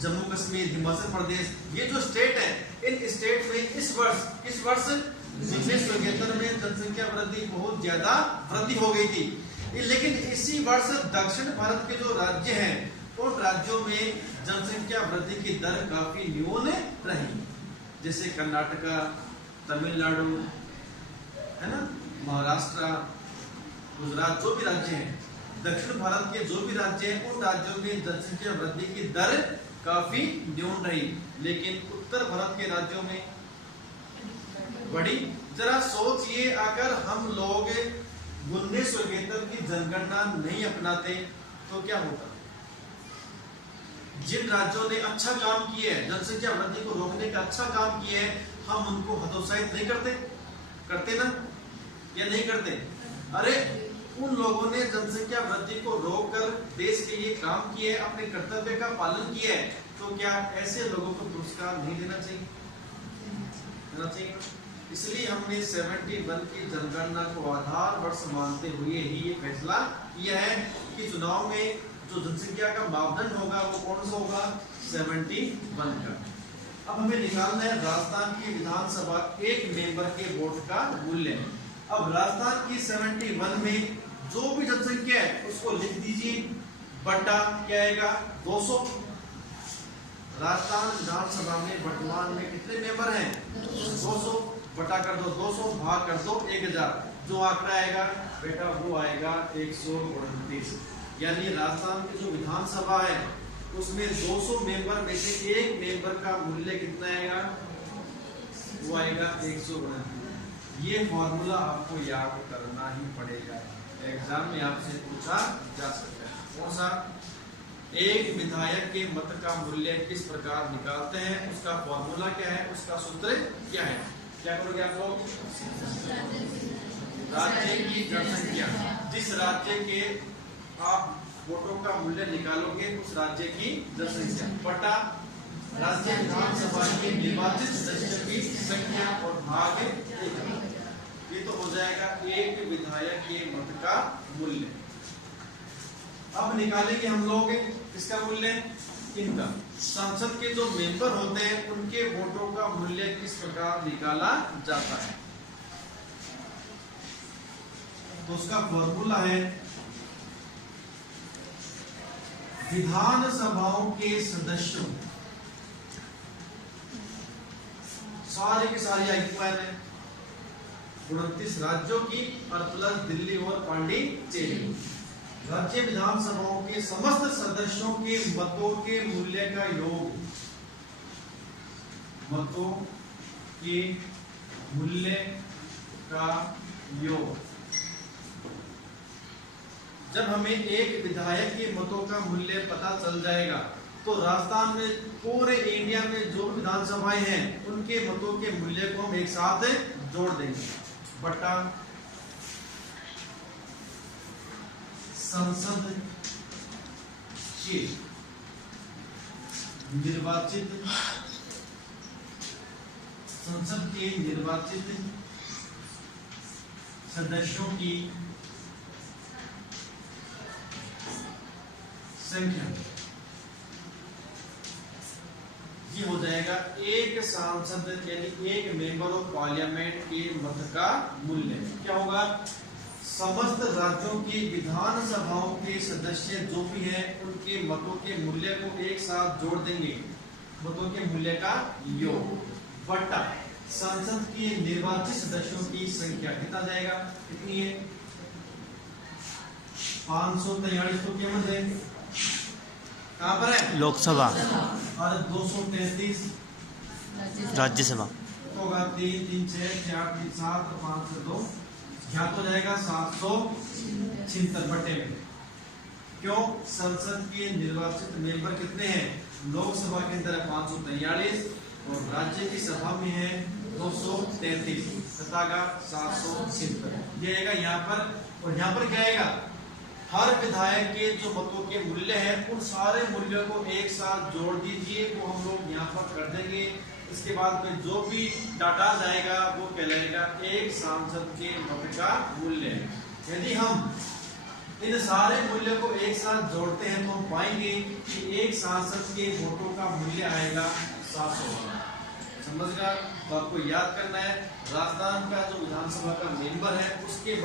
जम्मू कश्मीर, हिमाचल प्रदेश, ये जो स्टेट है, इन स्टेट में इस वर्ष 1971 में जनसंख्या वृद्धि बहुत ज्यादा वृद्धि हो गई थी। लेकिन इसी वर्ष दक्षिण भारत के जो राज्य हैं उन राज्यों में जनसंख्या वृद्धि की दर काफी न्यून रही, जैसे कर्नाटका, तमिलनाडु, है ना, महाराष्ट्र, गुजरात, जो भी राज्य हैं, दक्षिण भारत के जो भी राज्य हैं, उन राज्यों में जनसंख्या वृद्धि की दर काफी न्यून रही, लेकिन उत्तर भारत के राज्यों में बड़ी। जरा सोचिए, अगर हम लोग 1971 की जनगणना नहीं अपनाते तो क्या होता? जिन राज्यों ने अच्छा काम किया है, जनसंख्या वृद्धि को रोकने का अच्छा काम किया है, हम उनको हतोत्साहित नहीं करते? करते ना, या नहीं करते? अरे उन लोगों ने जनसंख्या वृद्धि को रोककर देश के लिए काम किया है, अपने कर्तव्य का पालन किया है, तो क्या ऐसे लोगों को पुरस्कार नहीं देना चाहिए? देना चाहिए। इसलिए हमने 71 की जनगणना को आधार वर्ष मानते हुए ही ये फैसला किया है कि चुनाव में जो जनसंख्या का मापदंड होगा वो कौन सा होगा? 71 का। अब हमें निकालना है राजस्थान की विधानसभा एक मेंबर के वोट का मूल्य। अब राजस्थान की 71 में जो भी जनसंख्या है उसको लिख दीजिए, बटा क्या आएगा? 200। राजस्थान विधानसभा में वर्तमान में कितने मेंबर हैं? 200 बटा कर दो 200 भाग कर दो 1000, जो आंकड़ा आएगा बेटा वो आएगा 129। यानी राजस्थान की जो विधानसभा है उसमें 200 मेंबर में से एक मेंबर का मूल्य कितना आएगा? वो आएगा 129। ये फॉर्मूला आपको याद करना ही पड़ेगा, एग्जाम में आपसे पूछा जा सकता है। कौन सा? एक विधायक के मत का मूल्य किस प्रकार निकालते हैं, उसका फॉर्मूला क्या है, उसका सूत्र क्या है? क्या करोगे आप लोग? राज्य की जनसंख्या, जिस राज्य के आप वोटों का मूल्य निकालोगे उस राज्य की जनसंख्या बटा राज्य विधानसभा के निर्वाचित सदस्यों की संख्या और भाग 1। ये तो हो जाएगा एक विधायक के मत का मूल्य। अब निकालेंगे हम लोग इसका मूल्य, इनका संसद के जो मेंबर होते हैं उनके वोटों का मूल्य किस प्रकार निकाला जाता है। तो उसका फॉर्मूला है विधानसभाओं के सदस्यों, सारे के सारे आयुष्मान है 29 राज्यों की और प्लस दिल्ली और पांडिचेरी, राज्य विधानसभाओं के समस्त सदस्यों के मतों के मूल्य का योग, मतों के मूल्य का योग। जब हमें एक विधायक के मतों का मूल्य पता चल जाएगा तो राजस्थान में पूरे इंडिया में जो विधानसभाएं हैं उनके मतों के मूल्य को हम एक साथ जोड़ देंगे बटा संसद के निर्वाचित सदस्यों की संख्या। ये हो जाएगा एक सांसद यानी एक मेंबर ऑफ पार्लियामेंट के मत का मूल्य। क्या होगा? समस्त राज्यों की विधानसभाओं के सदस्य जो भी हैं उनके मतों के मूल्य को एक साथ जोड़ देंगे, मतों के मूल्य का योग बटा संसद के निर्वाचित सदस्यों की संख्या। कितना जाएगा? कितनी है? 543 तो क्या है? कहाँ पर है? लोकसभा और 233 राज्यसभा होगा। 3 3 6 4 3 7 5 से 2 यहाँ तो जाएगा 776 बटे में। क्यों? संसद के निर्वाचित मेंबर कितने हैं? लोकसभा के अंदर 543 और राज्य की सभा में है 233, सतागा 776। ये आएगा यहाँ पर। और यहाँ पर क्या आएगा? हर विधायक के जो मतों के मूल्य हैं उन सारे मूल्यों को एक साथ जोड़ दीजिए, वो हम लोग यहाँ पर कर देंगे। इसके बाद में जो भी डाटा जाएगा वो कहलाएगा एक सांसद के मत का मूल्य। यदि हम इन सारे मूल्यों को एक साथ जोड़ते हैं तो हम पाएंगे कि एक सांसद के वोटों का मूल्य आएगा 700। समझ गया? तो आपको याद करना है राजस्थान का जो विधानसभा का मेंबर है उसके